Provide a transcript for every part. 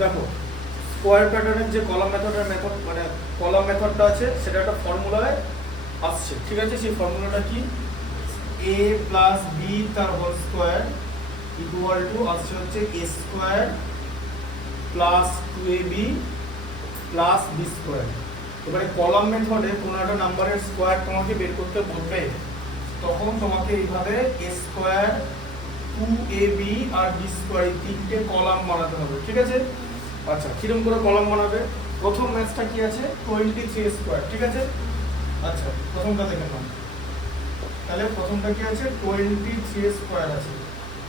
দেখো স্কোয়ার প্যাটার্নের যে কলাম মেথডের মেথড মানে কলাম মেথডটা আছে সেটা একটা ফর্মুলায় আসছে, ঠিক আছে? সেই ফর্মুলাটা কি? a প্লাস বি তার হোল স্কোয়ার ইকুয়াল টু আসছে হচ্ছে a square plus 2ab plus B square. এবারে কলাম মেথডে কোনো একটা নাম্বারের স্কোয়ার তোমাকে বের করতে বলবে, তখন তোমাকে এইভাবে a স্কোয়ার 2ab আর b স্কোয়ার এই তিনটে কলাম বানাতে হবে, ঠিক আছে? আচ্ছা, কিরকম করে কলাম বানাবে? প্রথম ম্যাথটা কি আছে? 23 স্কোয়ার, ঠিক আছে? আচ্ছা, প্রথমটা দেখে নাও। তাহলে প্রথমটা কি আছে? 23 স্কোয়ার আছে,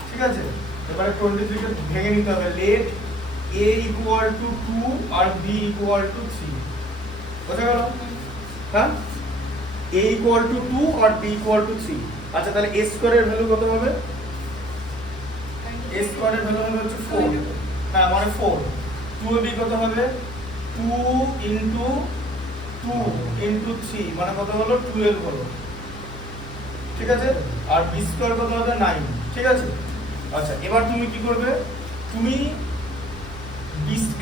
ঠিক আছে? এবারে 23 কে ভেঙে নিতে হবে। লেট a ইকুয়াল টু 2 আর b ইকুয়াল টু 3। বোঝা গেল? হ্যাঁ, a ইকুয়াল টু 2 আর b ইকুয়াল টু 3। আচ্ছা, তাহলে a স্কয়ারের ভ্যালু কত হবে? a স্কয়ারের ভ্যালু হবে হচ্ছে 4। হ্যাঁ, মানে 4। 2ab কত হবে? 2 ইনটু 2 ইনটু 3 মানে কত হলো? 12 হলো, ঠিক আছে? আর b স্কয়ার কত হবে? 9, ঠিক আছে? আচ্ছা, এবার তুমি কি করবে? তুমি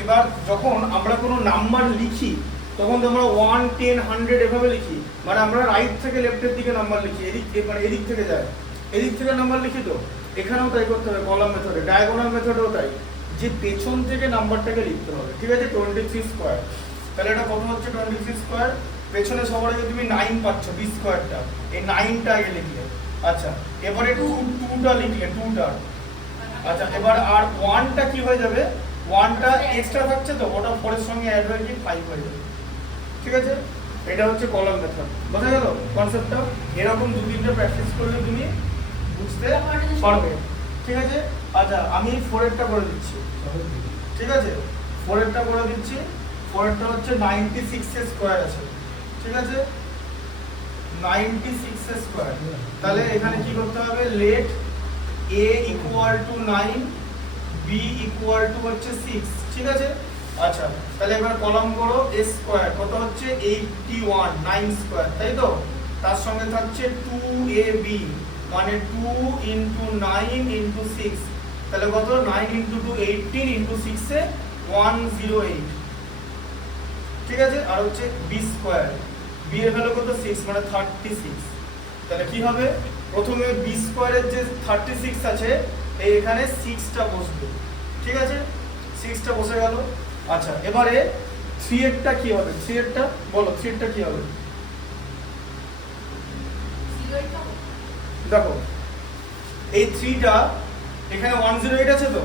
এবার যখন আমরা কোনো নাম্বার লিখি তখন তো আমরা 1 10 100 এভাবে লিখি, মানে আমরা রাইট থেকে লেফটের দিকে নাম্বার লিখি, মানে এদিক থেকে যায় এদিক থেকে নাম্বার লিখি। তো এখানেও তাই করতে হবে, কলাম মেথডে, ডায়াগোনাল মেথডেও তাই, যে পেছন থেকে নাম্বারটাকে লিখতে হবে, ঠিক আছে? 23 স্কয়ার, তাহলে এটা কত হচ্ছে? 23 স্কয়ার। পেছনে সবার আগে তুমি 9 পাচ্ছ, বি স্কয়ারটা, এই 9টা আগে লিখলে। আচ্ছা, এবারে 2টা লিখলে, 2টা। আচ্ছা, এবার আর 1টা কি হয়ে যাবে? 1টা এক্সট্রা থাকছে তো, ওটা 4 এর সঙ্গে অ্যাড হয়ে গিয়ে 5 হয়ে যাবে, ঠিক আছে? এটা হচ্ছে কলাম মেথড। বোঝা গেল কনসেপ্টটা? এরকম 2-3টা প্র্যাকটিস করলে তুমি বুঝতে পারবে, ঠিক আছে? আচ্ছা, আমি 4 এরটা করে দিচ্ছি, ঠিক আছে? 4 এরটা করে দিচ্ছি। 4 এরটা হচ্ছে 96 এর স্কয়ার আছে, ঠিক আছে? 96 এর স্কয়ার। তাহলে এখানে কি করতে হবে? Let a equal to 9, b equal to হচ্ছে 6, ঠিক আছে? আচ্ছা, তাহলে এবার কলাম করো। a স্কয়ার কত হচ্ছে? 81, 9 স্কয়ার, তাই তো? তার সঙ্গে থাকছে 2ab মানে 2 ইনটু 9 ইনটু 6, তাহলে কত? 9 ইনটু 2 18 ইনটু 6 এ 108, ঠিক আছে? আর হচ্ছে b স্কয়ার, b এর ভ্যালু কত? 6 মানে 36। তাহলে কি হবে? প্রথমে b স্কয়ারের যে 36 আছে এই এখানে 6টা বসবে, ঠিক আছে? 6টা বসে গেল। আচ্ছা, এবারে 3 এরটা কি হবে? 3 এরটা বলো, 3 এরটা কি হবে? দেখো এই 3টা এখানে 108 আছে তো,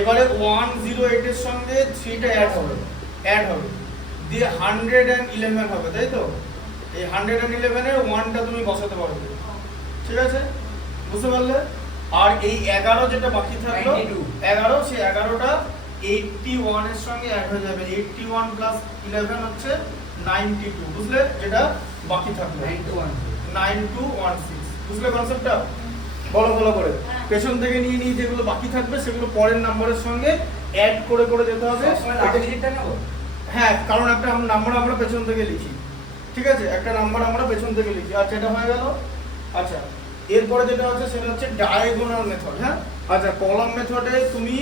এবারে 108 এর সঙ্গে 3টা অ্যাড হবে দিয়ে 111 হবে, তাই তো? এই 111 এর 1টা তুমি বসাতে পারবে, ঠিক আছে? বুঝতে পারলে? আর এই 11 যেটা বাকি থাকলো 11, সেই 11টা 81 এর সঙ্গে অ্যাড হয়ে যাবে। 81 প্লাস 11 হচ্ছে 92, বুঝলে? যেটা বাকি থাকলো 9216। বুঝলে কনসেপ্টটা? বলো ভালো করে। পেছন থেকে নিয়ে নিয়ে যেগুলো বাকি থাকবে সেগুলো পরের নাম্বারের সঙ্গে অ্যাড করে করে যেতে হবে। হ্যাঁ, কারণ একটা নাম্বার আমরা পেছন থেকে লিখি, ঠিক আছে? একটা নাম্বার আমরা পেছন থেকে লিখি। আচ্ছা, এটা হয়ে গেল। আচ্ছা, এরপরে যেটা হচ্ছে সেটা হচ্ছে ডায়াগোনাল মেথড। হ্যাঁ, আচ্ছা, কলাম মেথডে তুমি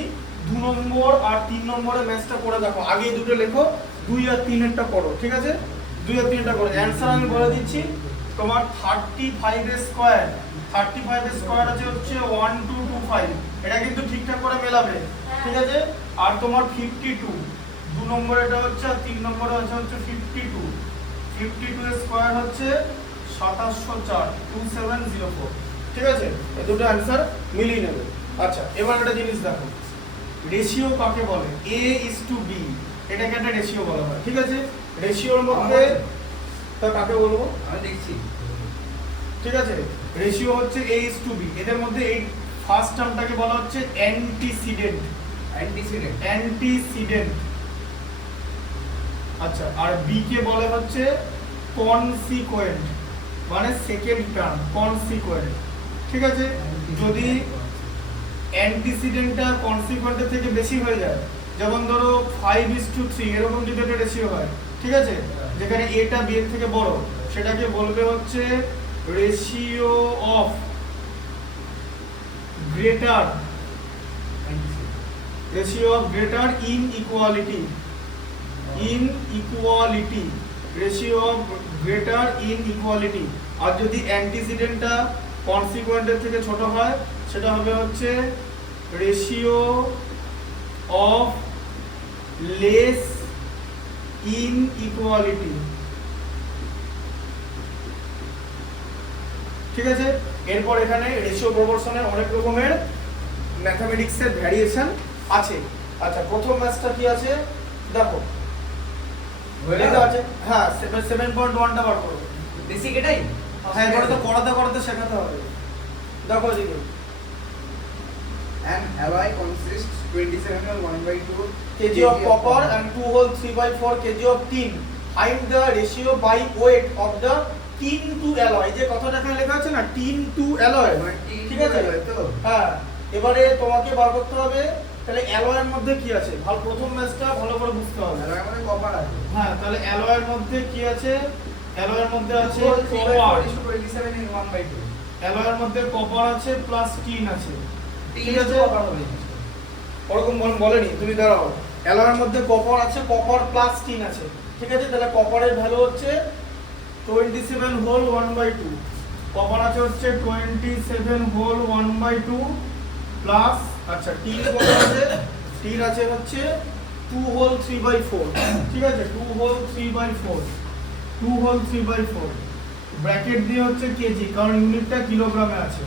2 নম্বর আর 3 নম্বরের ম্যাথটা করে দেখো। আগে দুটো লেখো, 2 আর 3 এরটা করো, ঠিক আছে? 2 আর 3 এরটা করো। অ্যানসার আমি বলে দিচ্ছি। তোমার 35 এর স্কয়ার, 35 এর স্কয়ার আছে হচ্ছে 1225। এটা কিন্তু ঠিকঠাক করে মেলাবে, ঠিক আছে? আর তোমার 52, 2 নম্বর এটা হচ্ছে, আর 3 নম্বরে হচ্ছে 52। 52 এর স্কয়ার হচ্ছে 2704, 2704, ঠিক আছে? এই দুটো অ্যানসার মিলিয়ে নেবে। আচ্ছা, এবার একটা জিনিস দেখো, রেশিও কাকে বলে? a:b, এটাকে একটা রেশিও বলা হয়, ঠিক আছে? রেশিওর মধ্যে তা কাকে বলবো আমি দেখছি, ঠিক আছে? রেশিও হচ্ছে a:b। এদের মধ্যে এই ফার্স্ট টার্মটাকে বলা হচ্ছে অ্যান্টিসিডেন্ট। আচ্ছা, আর b কে বলে হচ্ছে কনসিকুয়েন্ট, মানে সেকেন্ড টার্ম, কনসিকুয়েন্ট, ঠিক আছে? যদি অ্যান্টিসিডেন্টটা কনসিকুয়েন্টের থেকে বেশি হয়ে যায়, যেমন ধরো 5:3 এরকম যদি একটা রেশিও হয়, ঠিক আছে? যেখানে এটা b এর থেকে বড়, সেটাকে বলবে হচ্ছে ratio of greater ratio of greater inequality, inequality, ratio of greater inequality. আর যদি অ্যান্টিসিডেন্টটা কনসিকুয়েন্টের থেকে ছোট হয় সেটা হবে হচ্ছে রেশিও অফ লেস ইনইকুয়ালিটি। ঠিক আছে, এরপর এখানে রেশিও প্রপোর্শনের অনেক রকমের ম্যাথমেটিক্সের ভ্যারিয়েশন আছে। আচ্ছা, প্রথম ম্যাথটা কি আছে দেখো, এটা আছে, হ্যাঁ 7.1টা বার করো। বেসিক এটাই। হ্যাঁ, এবারে তো পড়াতে পড়াতে শেখাতে হবে। দেখো এদিকে, An alloy consists 27 or 1/2 kg of copper and 2 whole 3/4 kg of tin. Find the ratio by weight of the tin to alloy। যে কথাটা এখানে লেখা আছে না, tin to alloy, ঠিক আছে তো? হ্যাঁ, এবারে তোমাকে বার করতে হবে তাহলে অ্যালয়ের মধ্যে কি আছে। ভালো, প্রথম ম্যাচটা ভালো করে বুঝতে হবে। alloy মানে কপার আছে। হ্যাঁ, তাহলে অ্যালয়ের মধ্যে কি আছে, অ্যালয়ের মধ্যে আছে 3/4 কপার, is to 27 in 1/2 অ্যালয়ের মধ্যে কপার আছে প্লাস টিন আছে। ঠিক আছে, কপার হবে। ওরকম বলেনি, তুমি দাঁড়াও। অ্যালয়ের মধ্যে কপার আছে, কপার প্লাস টিন আছে। ঠিক আছে, তাহলে কপারের ভ্যালু হচ্ছে 27 হোল 1/2, কপার আছে হচ্ছে 27 হোল 1/2 প্লাস, আচ্ছা টিন কত আছে, টিন আছে হচ্ছে 2 হোল 3/4। ঠিক আছে, 2 হোল 3/4, 2 হোল 3/4 ব্র্যাকেট দিয়ে হচ্ছে কেজি, কারণ ইউনিটটা কিলোগ্রামে আছে।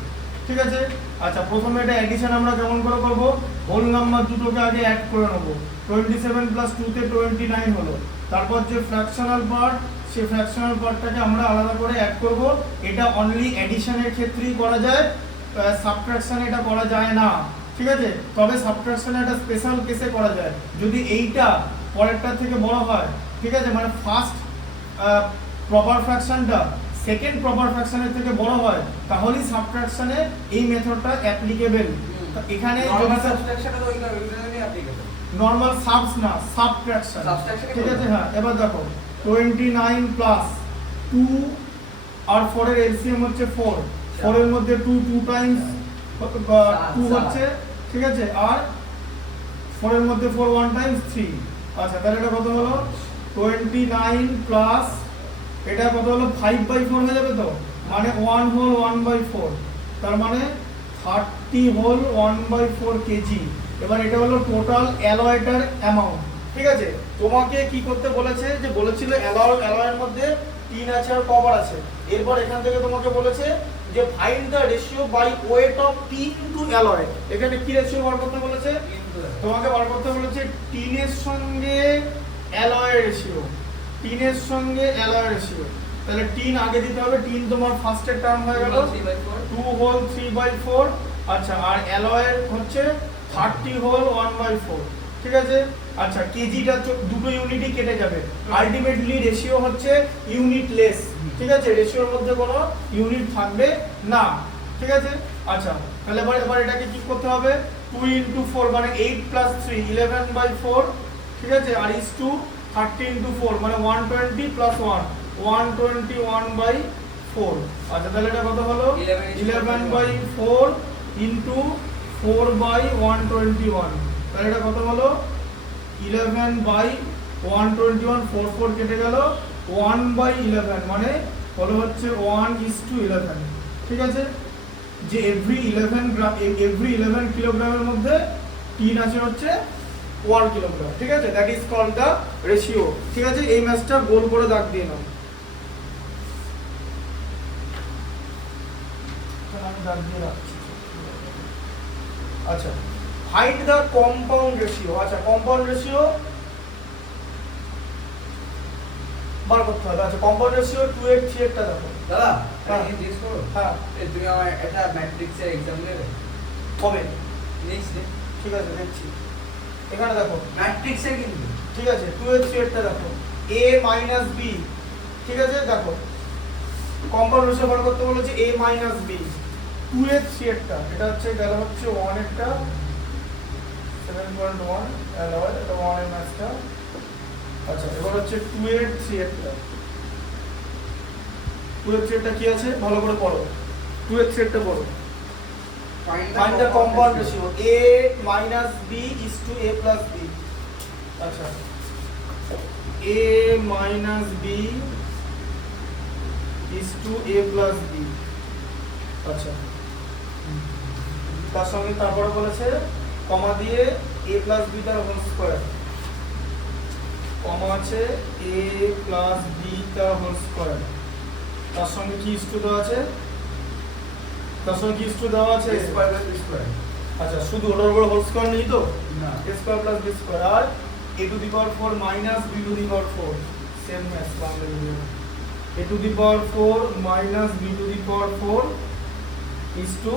ঠিক আছে, আচ্ছা প্রথমে এটা অ্যাডিশন আমরা কেমন করে করব, হোল নাম্বার দুটোকে আগে অ্যাড করে নেব। 27 প্লাস 2 তে 29 হলো। তারপর যে ফ্র্যাকশনাল পার্ট, সেই ফ্র্যাকশনাল পার্টটাকে আমরা আলাদা করে অ্যাড করব। এটা অনলি অ্যাডিশনের ক্ষেত্রেই করা যায়, সাবট্রাকশনে এটা করা যায় না। ঠিক আছে, তবে সাবট্রাকশনে এটা স্পেশাল কেসে করা যায়, যদি এইটা পরেরটার থেকে বড় হয়। ঠিক আছে, মানে ফার্স্ট প্রপার ফ্র্যাকশনটা সেকেন্ড প্রপার ফ্র্যাকশনের থেকে বড় হয়, তাহলেই সাবট্রাকশনে এই মেথডটা অ্যাপ্লিকেবল। এখানে নরমাল সাবট্রাকশনে তো ওইটা অ্যাপ্লিকেবল। নরমাল সাবস না, সাবট্রাকশন। ঠিক আছে, হ্যাঁ এবার দেখো 29 প্লাস 2 আর 4 এর এলসিএম হচ্ছে 4, 4 এর মধ্যে 2 টাইমস 2 হচ্ছে। ঠিক আছে, আর 4 এর মধ্যে 4 1 টাইমস 3। আচ্ছা, তাহলে এটা কত হলো 29 প্লাস এটা কত হলো 5/4 হয়ে যাবে তো, মানে 1 হোল 1/4, তার মানে 30 হোল 1/4 কেজি। এবার এটা হলো টোটাল অ্যালয়টার অ্যামাউন্ট। ঠিক আছে, তোমাকে কি করতে বলেছে, যে বলেছিল অ্যালয়ের মধ্যে টিন আছে আর কপার আছে। এরপর এখান থেকে তোমাকে বলেছে যে find the ratio by weight of tin to alloy. এখানে কি রেশিও বার করতে বলেছে, তোমাকে বার করতে বলেছে টিনের সঙ্গে অ্যালয়ের রেশিও, টিনের সঙ্গে অ্যালয়ের রেশিও। তাহলে টিন আগে দিতে হবে, টিন তোমার ফার্স্টের টার্ম হয়ে গেল 2 হোল 3/4। আচ্ছা, আর অ্যালয়ের হচ্ছে 30 হোল 1/4। ঠিক আছে, আচ্ছা কেজিটা দুটো ইউনিটই কেটে যাবে, আলটিমেটলি রেশিও হচ্ছে ইউনিট লেস। ঠিক আছে, রেশিওর মধ্যে কোনো ইউনিট থাকবে না। ঠিক আছে, আচ্ছা তাহলে এবার এটাকে কি করতে হবে, 2 × 4 মানে 8 + 3 11/4। ঠিক আছে, আর is to 30 × 4 মানে 120 + 1 121/4। আচ্ছা, তাহলে এটা কত হলো 11/4 ইনটু 4/121। তাহলে এটা কত হলো 11/121, 4 কেটে গেল 1/11, মানে হলো হচ্ছে 1:11। ঠিক আছে, যে এভরি 11 কিলোগ্রামের মধ্যে টিন আছে হচ্ছে 1 কিলোগ্রাম। ঠিক আছে, that is called the ratio. ঠিক আছে, এই ম্যাচটা গোল করে দাগ দিয়ে নাও। আমি দাগ দিয়ে রাখছি। আচ্ছা, ফাইন্ড দ্য কম্পাউন্ড রেশিও। আচ্ছা, কম্পাউন্ড রেশিও বার করতে হবে। আচ্ছা, কম্পাউন্ড রেশিও 2 এর 3 এরটা দেখো দাদা। হ্যাঁ জিজ্ঞেস করো। হ্যাঁ, তুমি আমার এটা ম্যাট্রিক্সের एग्जाम নেবে কবে? Next day. ঠিক আছে, দেখছি। এখানে দেখো ম্যাট্রিক্সের কিন্তু। ঠিক আছে, 2 এর 3 এরটা দেখো a - b। ঠিক আছে, দেখো কম্পাউন্ড রেশিও বার করতে বলেছে a - b। 2 এর 3 এরটা, এটা হচ্ছে গেল হচ্ছে 1 এরটা 7.1 অ্যালয়, এটা 1 এর ম্যাচটা। আচ্ছা, এবার হচ্ছে 2 এর 3 এরটা। 2 এর 3 এরটা কি আছে ভালো করে পড়ো, 2 এর 3 এরটা পড়ো। find the compound ratio a minus b is to a plus b আচ্ছা a minus b is to a plus b আচ্ছা তার সঙ্গে তারপরে বলেছে কমা দিয়ে a plus b তার হোল স্কয়ার কমা আছে a plus b তার হোল স্কয়ার তার সঙ্গে কি ইস টু দেওয়া আছে তার সঙ্গে কি ইস টু দেওয়া আছে স্কয়ার আচ্ছা শুধু ওটার উপর হোল স্কয়ার নেই তো না a square plus b square আর a to the power 4 minus b to the power 4 same maths Bangla লিখে a to the power 4 minus b to the power 4 is to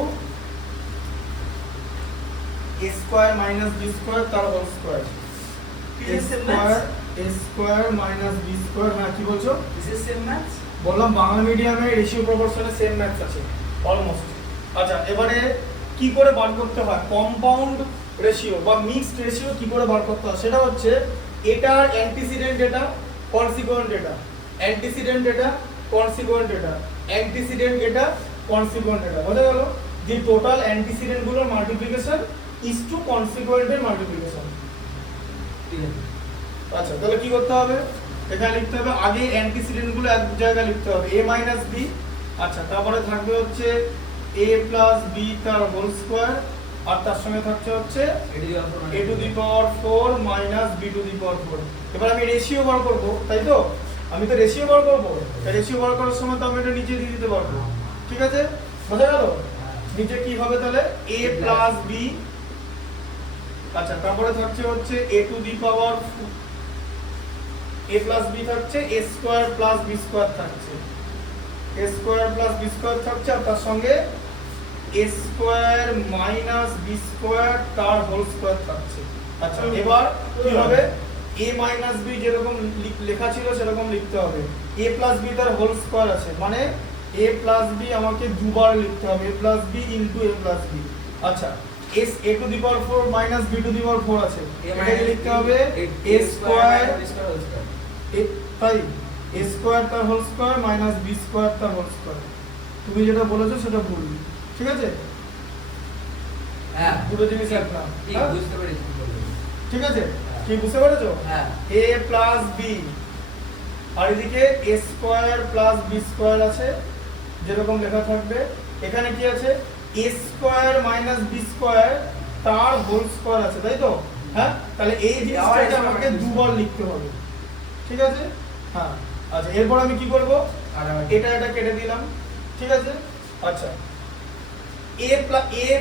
a square minus b square তার whole square a square minus b square না কি বলছো this is same maths বললাম বাংলা মিডিয়ামে ratio প্রপোর্শনে same maths আছে almost আচ্ছা এবারে কি করে বার করতে হয় কম্পাউন্ড রেশিও বা মিক্সড রেশিও কি করে বার করতে হয় সেটা হচ্ছে এটার antecedent data consequent data antecedent data consequent data antecedent data consequent data বোঝা গেল যে টোটাল অ্যান্টিসিডেন্ট গুলোর মাল্টিপ্লিকেশন ইজ টু কনসিকুয়েন্টের মাল্টিপ্লিকেশন ঠিক আছে আচ্ছা তাহলে কি করতে হবে এখানে লিখতে হবে আগে অ্যান্টিসিডেন্ট গুলো এক জায়গায় লিখতে হবে a মাইনাস b আচ্ছা তারপরে থাকবে হচ্ছে a প্লাস b তার হোল স্কয়ার আর তার সঙ্গে থাকছে হচ্ছে a to the power 4 minus b to the power 4 এবার আমি রেশিও বার করব তাই তো আমি তো রেশিও বার করব রেশিও বার করার সময় তো আমি এটা নিচে দিয়ে দিতে পারবো ঠিক আছে বোঝা গেল নিচে কি হবে তাহলে a প্লাস b আচ্ছা তারপরে থাকছে হচ্ছে a to the power a plus b থাকছে a square plus b square থাকছে a square plus b square থাকছে আর তার সঙ্গে a square minus b square তার হোল স্কয়ার থাকছে আচ্ছা এবার কি হবে a মাইনাস b যেরকম লেখা ছিল সেরকম লিখতে হবে a প্লাস b তার হোল স্কয়ার আছে মানে a প্লাস b আমাকে দুবার লিখতে হবে a plus b into a plus b আচ্ছা s a to the power 4 minus b to the power 4 আছে এটাকে লিখতে হবে a স্কয়ার তাই a স্কয়ার তার whole square minus b square তার হোল স্কয়ার তুমি যেটা বলেছো সেটা ভুল ঠিক আছে হ্যাঁ পুরো জিনিস এক না ঠিক বুঝতে পেরেছি ঠিক আছে কি বুঝতে পেরেছো হ্যাঁ a প্লাস b আর এদিকে a square plus b square আছে যেরকম লেখা থাকবে এখানে কি আছে a square minus b square তার হোল স্কয়ার আছে তাই তো হ্যাঁ তাহলে এই জিনিসটাকে আমাকে দুবার লিখতে হবে ঠিক আছে হ্যাঁ আচ্ছা এরপর আমি কি করব এটা কেটে দিলাম ঠিক আছে আচ্ছা a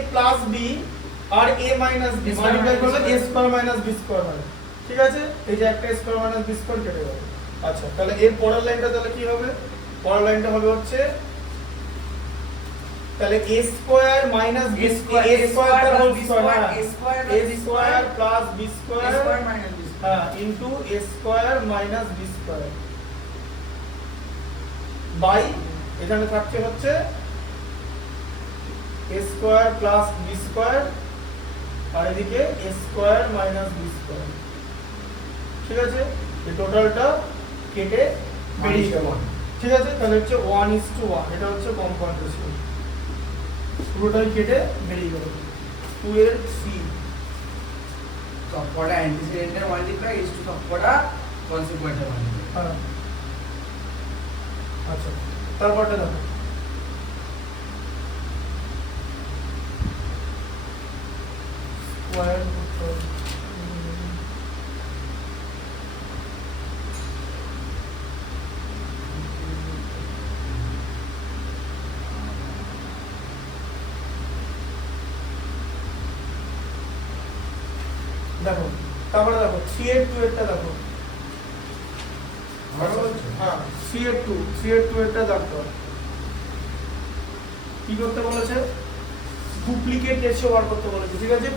প্লাস b আর a মাইনাস b মাল্টিপ্লাই করলে a square minus b square হয় ঠিক আছে এই যে একটা স্কয়ার মাইনাস b স্কয়ার কেটে গেল আচ্ছা তাহলে এর পরের লাইনটা তাহলে কি হবে পরের লাইনটা হবে হচ্ছে তাহলে a square minus b square a square তার whole square a square plus b square হ্যাঁ into a square minus b square by এখানে থাকছে হচ্ছে a square plus b square আর এদিকে a square minus b square ঠিক আছে এই টোটালটা কেটে বেরিয়ে গেল ঠিক আছে তাহলে হচ্ছে 1:1 এটা হচ্ছে কম্পাউন্ড রেশিও পুরোটাই কেটে বেরিয়ে গেল 2 এর 3 সবকটা অ্যান্টিসিডেন্টের মাল্টিপ্লাই ইজ টু সবকটা কনসিকুয়েন্টের মাল্টিপ্লাই হ্যাঁ আচ্ছা তারপরটা দেখো স্কয়ার দেখো তারপরে দেখো 3 এর 2 এরটা দেখো হ্যাঁ 3 এর 2 এরটা দেখো কি করতে বলেছে ডুপ্লিকেট রেশিও বার করতে বলেছে ঠিক আছে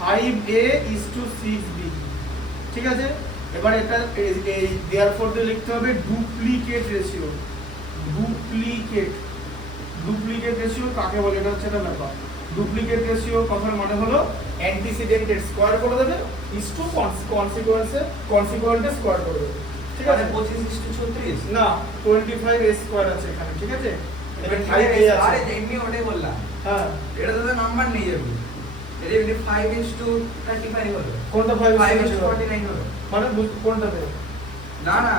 5a is to 6b ঠিক আছে এবার এটা এই देयरफॉर দিয়ে লিখতে হবে ডুপ্লিকেট রেশিও ডুপ্লিকেট রেশিও কাকে বলে এটা হচ্ছে এটা ব্যাপার ডুপ্লিকেট রেশিও কথার মানে হলো অ্যান্টিসিডেন্টের স্কয়ার করে দেবে ইজ টু কনসিকুয়েন্টের স্কয়ার করে দেবে ঠিক আছে 25:36 না 25 এর স্কয়ার আছে এখানে ঠিক আছে এটা 5a আছে। আরে এমনি ওটাই বললাম, হ্যাঁ এটা তো নাম্বার নেই যাবে, এটা যদি 5:35 হলো, কোনটা 5 5:49 হলো, মানে কোনটাতে? না না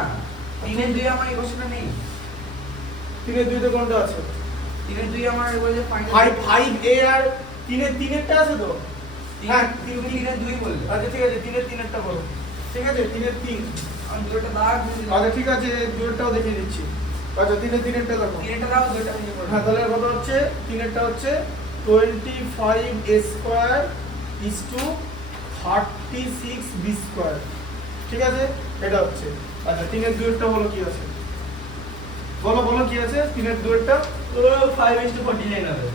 3-2 আমার এই কোশ্চেনটা নেই, 3-2 তে কোনটা আছে? 3-2 আমার বলে ফাইনাল 5a আর 3-3 টা আছে তো? হ্যাঁ, 3-2 বললে। আচ্ছা ঠিক আছে, 3-3 টা করো। ঠিক আছে, 3-3। আমি দুটো দাগ দিয়ে দিলাম। আচ্ছা ঠিক আছে, দুটোটাও দেখিয়ে দিচ্ছি। আচ্ছা 3-3 টা দেখো। তিনটা দাও, দুটো নিয়ে পড়ো। হ্যাঁ, তাহলে কত হচ্ছে? 3 টা হচ্ছে 25a square is two 36b square. ঠিক আছে, এটা হচ্ছে। আচ্ছা 3-2 টা বলো কি আছে? বলো বলো কি আছে 3-2 টা? 5:49 হবে।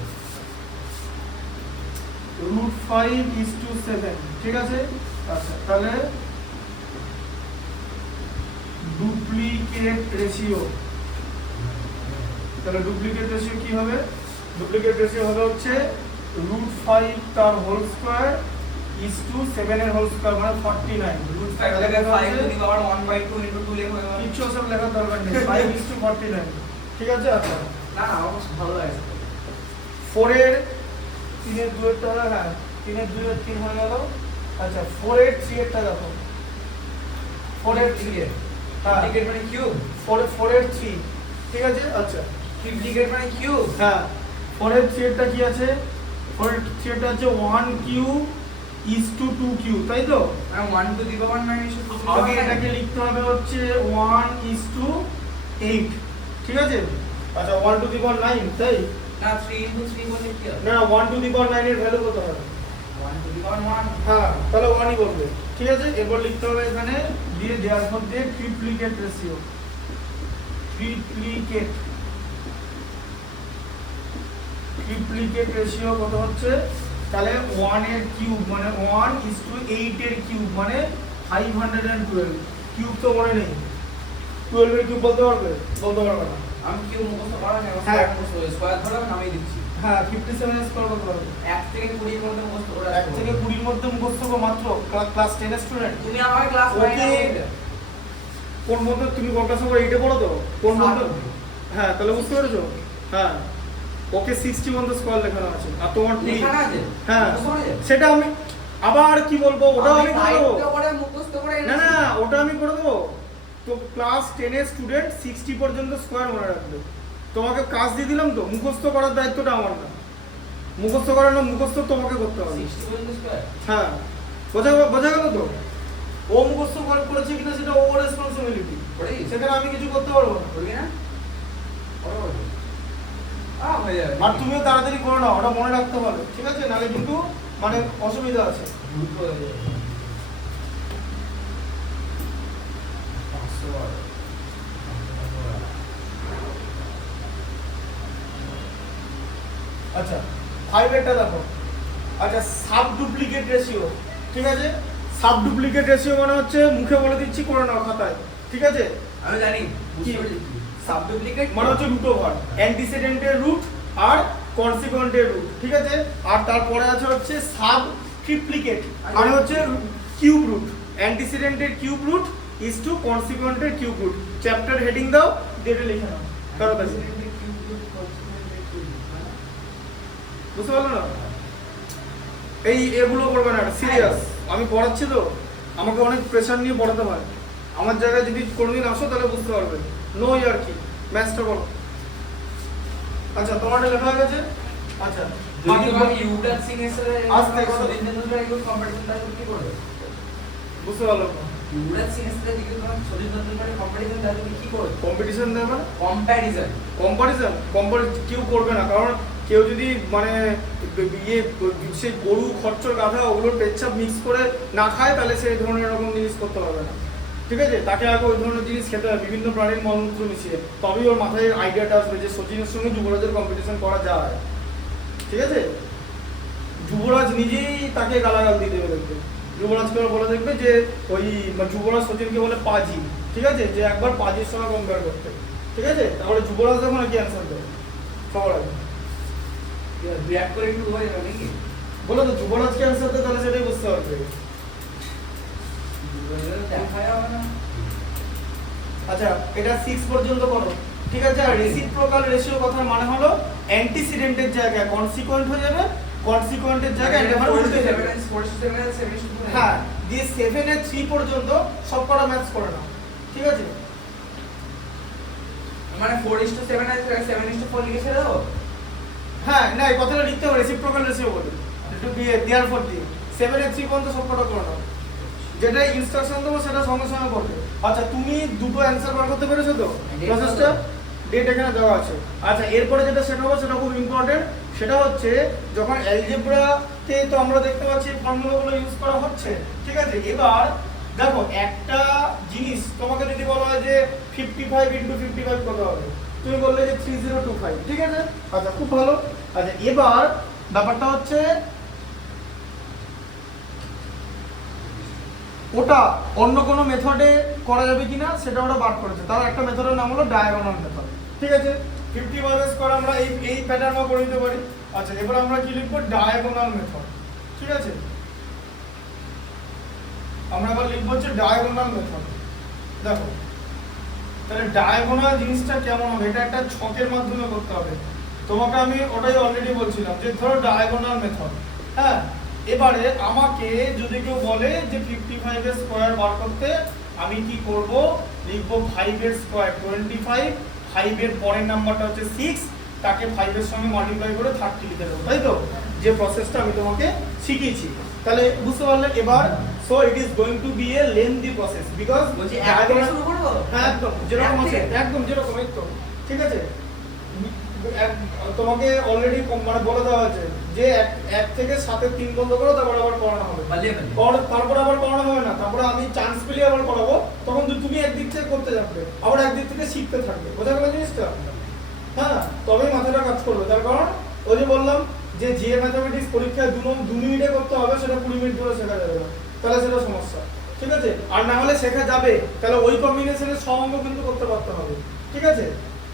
√5:7। ঠিক আছে, আচ্ছা তাহলে ডুপ্লিকেট রেশিও, তাহলে ডুপ্লিকেট রেশিও কি হবে? ডুপ্লিকেট রেশিও হবে হচ্ছে √5 তার হোল স্কয়ার ইজ টু 7 এর হোল স্কয়ার মানে 49। √5 জায়গায় 5 to the power 1/2 into 2 লেখো এবার। কিছু সব লেখার দরকার নেই, 5:49। ঠিক আছে, আচ্ছা না না আমার ভালো লাগছে। 4 এর 3-2 এর টা হলো, হ্যাঁ 3-2 এর 3 হয়ে গেল। আচ্ছা 4 এর 3 এর টা দেখো, 4 এর 3 এর, হ্যাঁ ডুপ্লিকেট মানে কিউব, 4 এর 3। ঠিক আছে, আচ্ছা ডুপ্লিকেট মানে কিউব। হ্যাঁ 4 এর 3 এরটা কি আছে? 4 এর 3 এরটা হচ্ছে 1 কিউ ইজ টু 2 কিউ, তাই তো? মানে 1 to the power 9 is to আগে এটাকে লিখতে হবে হচ্ছে 1:8। ঠিক আছে, আচ্ছা 1 টু দি পাওয়ার 9, তাই না 3 into 3 বললে কি হবে? না? 1 টু দি পাওয়ার 9 এর ভ্যালু কত হবে? 1 to the power 1। হ্যাঁ, তাহলে 1ই বলবে। ঠিক আছে, এরপর লিখতে হবে এখানে দিয়ে দেওয়ার মধ্যে ট্রিপ্লিকেট রেশিও, ট্রিপ্লিকেট রেশিও কত হচ্ছে? তাহলে 1 এর কিউব মানে 1:8 এর কিউব মানে 512। কিউব তো মনে নেই, 12 এর কিউব বলতে পারবে? বলতে পারবে না। আমি কিউব মুখস্থ করা নেই, আমার হ্যাঁ। স্কয়ার মুখস্থ করে স্কয়ার ধরে আমি নামিয়ে দিচ্ছি। হ্যাঁ 57 এর স্কয়ার বলতে পারবে। 1 থেকে 20 এর মধ্যে মুখস্থ করে 1 থেকে 20 এর মধ্যে মুখস্থ করো মাত্র, ক্লাস 10 এর স্টুডেন্ট। তুমি আমার ক্লাস ওকে। 9 এ কোন বন্ধু তুমি কোন ক্লাস নম্বর 8 এ পড়ো তো? কোন বন্ধু? সাত। হ্যাঁ তাহলে বুঝতে পেরেছো? হ্যাঁ ওকে 60 পর্যন্ত স্কয়ার লেখানো আছে আর তোমার 20। লেখা না আছে? হ্যাঁ মুখস্থ করে আছে? সেটা আমি আবার কি বলবো, ওটা আমি করে দেবো। দায়িত্ব করে মুখস্থ করে না এনেছি। না, ওটা আমি করে দেবো। তো ক্লাস 10 এর স্টুডেন্ট 60 পর্যন্ত স্কয়ার মনে রাখবে। তোমাকে কাজ দিয়ে দিলাম তো, মুখস্থ করার দায়িত্বটা আমার না। মুখস্থ করার না, মুখস্থ তোমাকে করতে হবে। 60 পর্যন্ত স্কয়ার। হ্যাঁ বোঝা গেল তো? ও মুখস্থ করেছে কিনা সেটা ওর রেসপন্সিবিলিটি, পড়েছিস? সেখানে আমি কিছু করতে পারবো না। পড়বি না? পড়ো পড়ো। হয়ে যাবে। আর তুমিও তাড়াতাড়ি করে নাও, ওটা মনে রাখতে হবে, ঠিক আছে? নাহলে কিন্তু মানে অসুবিধা আছে। দ্রুত হয়ে যাবে। 500 বার। আচ্ছা 5 এরটা দেখো। আচ্ছা সাব ডুপ্লিকেট রেশিও, ঠিক আছে? সাব ডুপ্লিকেট রেশিও মানে হচ্ছে, মুখে বলে দিচ্ছি, করে নাও খাতায়, ঠিক আছে? আমি জানি কি? সাব ডুপ্লিকেট মানে হচ্ছে রুট ওভার, অ্যান্টিসিডেন্টের রুট আর কনসিকুয়েন্টের রুট, ঠিক আছে? আর তারপরে আছে হচ্ছে সাব ট্রিপ্লিকেট, মানে হচ্ছে কিউব রুট, অ্যান্টিসিডেন্টের কিউব রুট ইজ টু কনসিকুয়েন্টের কিউব রুট। চ্যাপ্টার হেডিং দাও, ডেটে লিখে নাও তাড়াতাড়ি। বুঝতে পারলো না? এগুলো করবে না, সিরিয়াস। আমি পড়াচ্ছি তো, আমাকে অনেক প্রেশার নিয়ে পড়াতে হয়। আমার জায়গায় যদি কোনোদিন আসো তাহলে বুঝতে পারবে। নো ইয়ার কি, ম্যাথসটা বলো। আচ্ছা তোমারটা লেখা হয়ে গেছে। আচ্ছা যদি আমি ইউডাস সিং এর সাথে আস্তে কথা। সুদিন তেন্ডুলকার একটু কম্পিটিশন তাহলে কি করবে? বুঝতে পারলো না? ইউডাস সিং এর সাথে যদি তোমার সুদিন তেন্ডুলকারের কম্পিটিশন তাহলে তুমি কি করবে? কম্পিটিশন দেবে না? কম্প্যারিজন। কম্পারিজন কেউ করবে না, কারণ কেউ যদি মানে সেই গরু খরচর গাধা ওগুলোর পেচ্ছাপ মিক্স করে না খায়, তাহলে সে এই ধরনের এরকম জিনিস করতে পারবে না, ঠিক আছে? তাকে আগে ওই ধরনের জিনিস খেতে হবে, বিভিন্ন প্রাণীর মলমূত্র মিশিয়ে, তবেই ওর মাথায় আইডিয়াটা আসবে যে সচিনের সঙ্গে যুবরাজের কম্পিটিশন করা যায়, ঠিক আছে? যুবরাজ নিজেই তাকে গালাগাল দিয়ে দেবে, দেখবে যুবরাজকে বলে দেখবে যে ওই যুবরাজ সচিনকে বলে পাজি, ঠিক আছে? যে একবার পাজির সঙ্গে কম্পেয়ার করতে, ঠিক আছে? তারপরে যুবরাজ দেখো না কি অ্যান্সার দেবে সবার আগে। রিঅ্যাক্ট করে একটু হয়ে যাবে নাকি? বলো তো যুবরাজকে অ্যান্সার দেয়, তাহলে সেটাই বুঝতে পারবে। দেখা যাবে না। আচ্ছা এটা 6 পর্যন্ত করো, ঠিক আছে? আর রেসিপ্রোকাল রেশিও কথার মানে হলো অ্যান্টিসিডেন্টের জায়গায় কনসিকুয়েন্ট হয়ে যাবে, কনসিকুয়েন্টের জায়গায় এটা আবার উল্টে যাবে। হ্যাঁ, দিয়ে 7 এর 3 পর্যন্ত সব কটা ম্যাচ করে নাও, ঠিক আছে? মানে 4:7 আছে, 7:4 লিখে ছেড়ে দাও। হ্যাঁ, না এই কথাটা লিখতে হবে রেসিপ্রোকাল রেশিও বলে, একটু দিয়ে দেওয়ার পর দিয়ে 7 এর 3 পর্যন্ত সব কটা করে নাও, যেটা ইনস্ট্রাকশন দেবো সেটা সঙ্গে সঙ্গে করবে। আচ্ছা, তুমি দুটো অ্যান্সার বার করতে পেরেছো তো? প্রসেসটা ডেট এখানে দেওয়া আছে। আচ্ছা, এরপরে যেটা সেটা হবে সেটা খুব ইম্পর্টেন্ট, সেটা হচ্ছে যখন অ্যালজেব্রাতে তো আমরা দেখতে পাচ্ছি ফর্মুলাগুলো ইউজ করা হচ্ছে, ঠিক আছে? এবার দেখো একটা জিনিস তোমাকে যদি বলা হয় যে 55 × 55 কত হবে, তুমি বললে যে 3025, ঠিক আছে? আচ্ছা, খুব ভালো। আচ্ছা, এবার ব্যাপারটা হচ্ছে ওটা অন্য কোনো মেথডে করা যাবে কিনা সেটা ওরা বার করেছে। তার একটা মেথডের নাম হলো ডায়াগোনাল মেথড, ঠিক আছে? 50 আমরা এই প্যাটার্নও করে দিতে পারি। আচ্ছা, এবার আমরা কি লিখবো? ডায়াগোনাল মেথড, ঠিক আছে? আমরা এবার লিখবো হচ্ছে ডায়াগোনাল মেথড। দেখো তাহলে ডায়াগোনাল জিনিসটা কেমন হবে, এটা একটা ছকের মাধ্যমে করতে হবে। তোমাকে আমি ওটাই অলরেডি বলছিলাম যে ধরো ডায়াগোনাল মেথড, হ্যাঁ? এবারে আমাকে যদি কেউ বলে যে 55 এর স্কয়ার বার করতে, আমি কি করব? লিখবো 5 এর স্কয়ার 25, 5 এর পরের নাম্বারটা হচ্ছে 6, তাকে 5 এর সঙ্গে মাল্টিপ্লাই করে 30 লিখে দেবো, তাই তো? যে প্রসেসটা আমি তোমাকে শিখিয়েছি, তাহলে বুঝতে পারলে এবার। So it is going to be a lengthy process because বলছি এক থেকে শুরু করব। হ্যাঁ, একদম যেরকম আছে, একদম যেরকম এই তো, ঠিক আছে? তোমাকে অলরেডি মানে বলে দেওয়া আছে যে 1 থেকে 7 এর 3 বন্ধ করো, তারপর আবার পড়ানো হবে। তারপর আবার পড়ানো হবে না, তারপরে আমি চান্স পেলে আবার পড়াবো, তখন তুমি একদিক থেকে করতে যাবে, আবার একদিক থেকে শিখতে থাকবে। বোঝা গেল জিনিসটা? হ্যাঁ, তবেই মাথাটা কাজ করবে। তার কারণ ওই যে বললাম যে ম্যাথমেটিক্স পরীক্ষায় 2 মিনিটে করতে হবে, সেটা 20 মিনিট ধরে শেখা যাবে না, তাহলে সেটা সমস্যা, ঠিক আছে? আর না হলে শেখা যাবে, তাহলে ওই কম্বিনেশনের সব অঙ্ক কিন্তু করতে পারতে হবে, ঠিক আছে?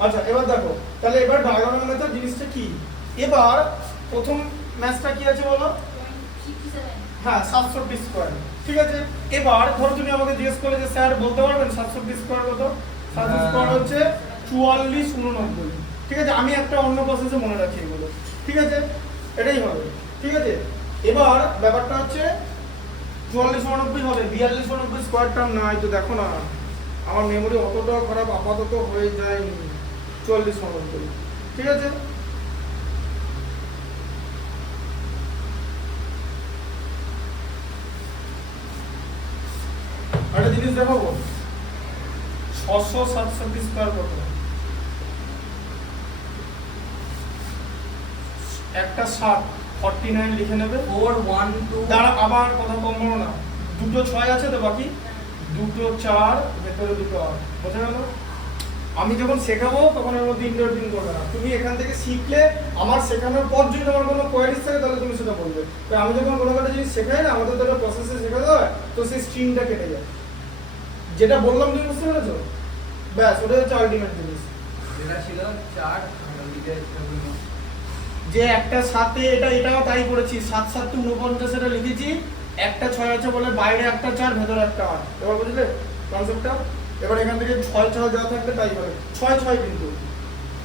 আচ্ছা, এবার দেখো তাহলে এবার ডায়াগোনাল মেথড জিনিসটা কি। এবার প্রথম ম্যাথটা কি আছে বলো? হ্যাঁ, 67 স্কয়ার, ঠিক আছে? এবার ধরো তুমি আমাকে জিজ্ঞেস করলে যে স্যার বলতে পারবেন 67 স্কয়ার কত? 67 স্কয়ার হচ্ছে 4489, ঠিক আছে? আমি একটা অন্য প্রসেসে মনে রাখি এগুলো, ঠিক আছে? এটাই হবে, ঠিক আছে? এবার ব্যাপারটা হচ্ছে 4489 হবে, 4289 স্কয়ার টার্ম নাই তো। দেখো না, আমার মেমোরি অতটা খারাপ আপাতত হয়ে যায়নি। 4489, ঠিক আছে? একটা জিনিস দেখাবো, 667 স্কয়ার কত? একটা 7 49 লিখে নেবে। 4 1 2 দাঁড়া, আবার কথা কম বলো না, দুটো 6 আছে তো, বাকি দুটো 4, ভেতরে দুটো 8, বোঝা গেল? আমি যখন শেখাবো তখন এর মধ্যে ইন্টারভিউ করবে না, তুমি এখান থেকে শিখলে আমার শেখানোর পর যদি তোমার কোনো কোয়ারিজ থাকে তাহলে তুমি সেটা বলবে। তো আমি যখন কোনো একটা জিনিস শেখাই না, আমাদের তো একটা প্রসেসে শেখাতে হয়, তো সেই স্ট্রিমটা কেটে যায়। যেটা বললাম তুমি বুঝতে পেরেছো? ব্যাস, ওটা হচ্ছে আলটিমেট জিনিস। যেটা ছিল 4 লিখে যে একটা 7 এটাও তাই করেছি, 7 7 49 এটা লিখেছি, একটা 6 আছে বলে বাইরে একটা 4, ভেতরে একটা 8। এবার বুঝলে কনসেপ্টটা? এবার এখান থেকে 6 6 যা থাকবে তাই হবে, 6 6 কিন্তু,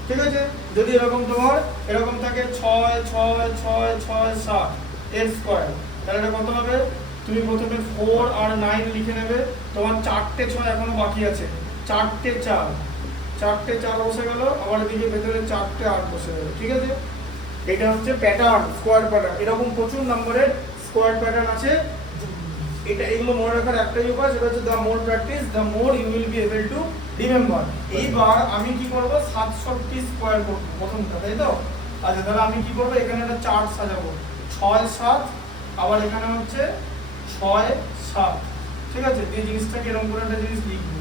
ঠিক আছে? যদি এরকম তোমার এরকম থাকে 6 6 6 6 7 এর স্কয়ার, তাহলে এটা কত হবে? তুমি প্রথমে 4 আর 9 লিখে নেবে, তোমার 4টে 6 এখনো বাকি আছে, 4টে 4 বসে গেল, আবার এদিকে ভেতরে 4টে 8 বসে গেল, ঠিক আছে? এটা হচ্ছে প্যাটার্ন, স্কয়ার প্যাটার্ন। এরকম প্রচুর নম্বরের স্কয়ার প্যাটার্ন আছে। এটা এগুলো মনে রাখার একটাই উপায়, সেটা হচ্ছে the more practice the more you will be able to remember. এইবার আমি কি করব? 67 স্কয়ার করব প্রথমটা, তাই তো? আচ্ছা, তাহলে আমি কি করব? এখানে একটা চার্ট সাজাবো, 6 7, আবার এখানে হচ্ছে 6 7, ঠিক আছে? এই জিনিসটাকে এরকম করে একটা জিনিস লিখবো,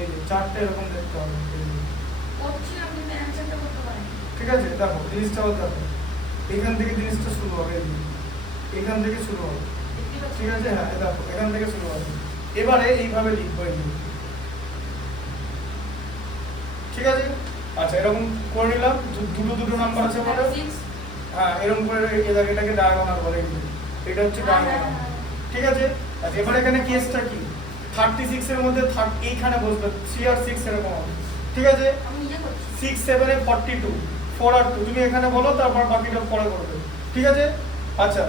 এই যে চারটে এরকম দেখতে হবে, ঠিক আছে? দেখো জিনিসটাও দেখো, এখান থেকে জিনিসটা শুরু হবে, এখান থেকে শুরু হবে, ঠিক আছে? হ্যাঁ, দেখো এখান থেকে শুরু হবে। এবারে এইভাবে লিখবো, এই ঠিক আছে? আচ্ছা, এরকম করে নিলাম, দুটো নাম্বার আছে বলে, হ্যাঁ, এরকম করে এটাকে ডায়াগোনাল বলে, এটা হচ্ছে ডায়াগোনাল, ঠিক আছে? আচ্ছা, এবার এখানে কেসটা কি? 36 এর মধ্যে এইখানে বসবে 3 আর 6 এরকম হবে, ঠিক আছে, আমি ইয়ে করছি 6 7 এ 42 4 আর 2 তুমি এখানে বলো, তারপর বাকিটা পরে করবে, ঠিক আছে। আচ্ছা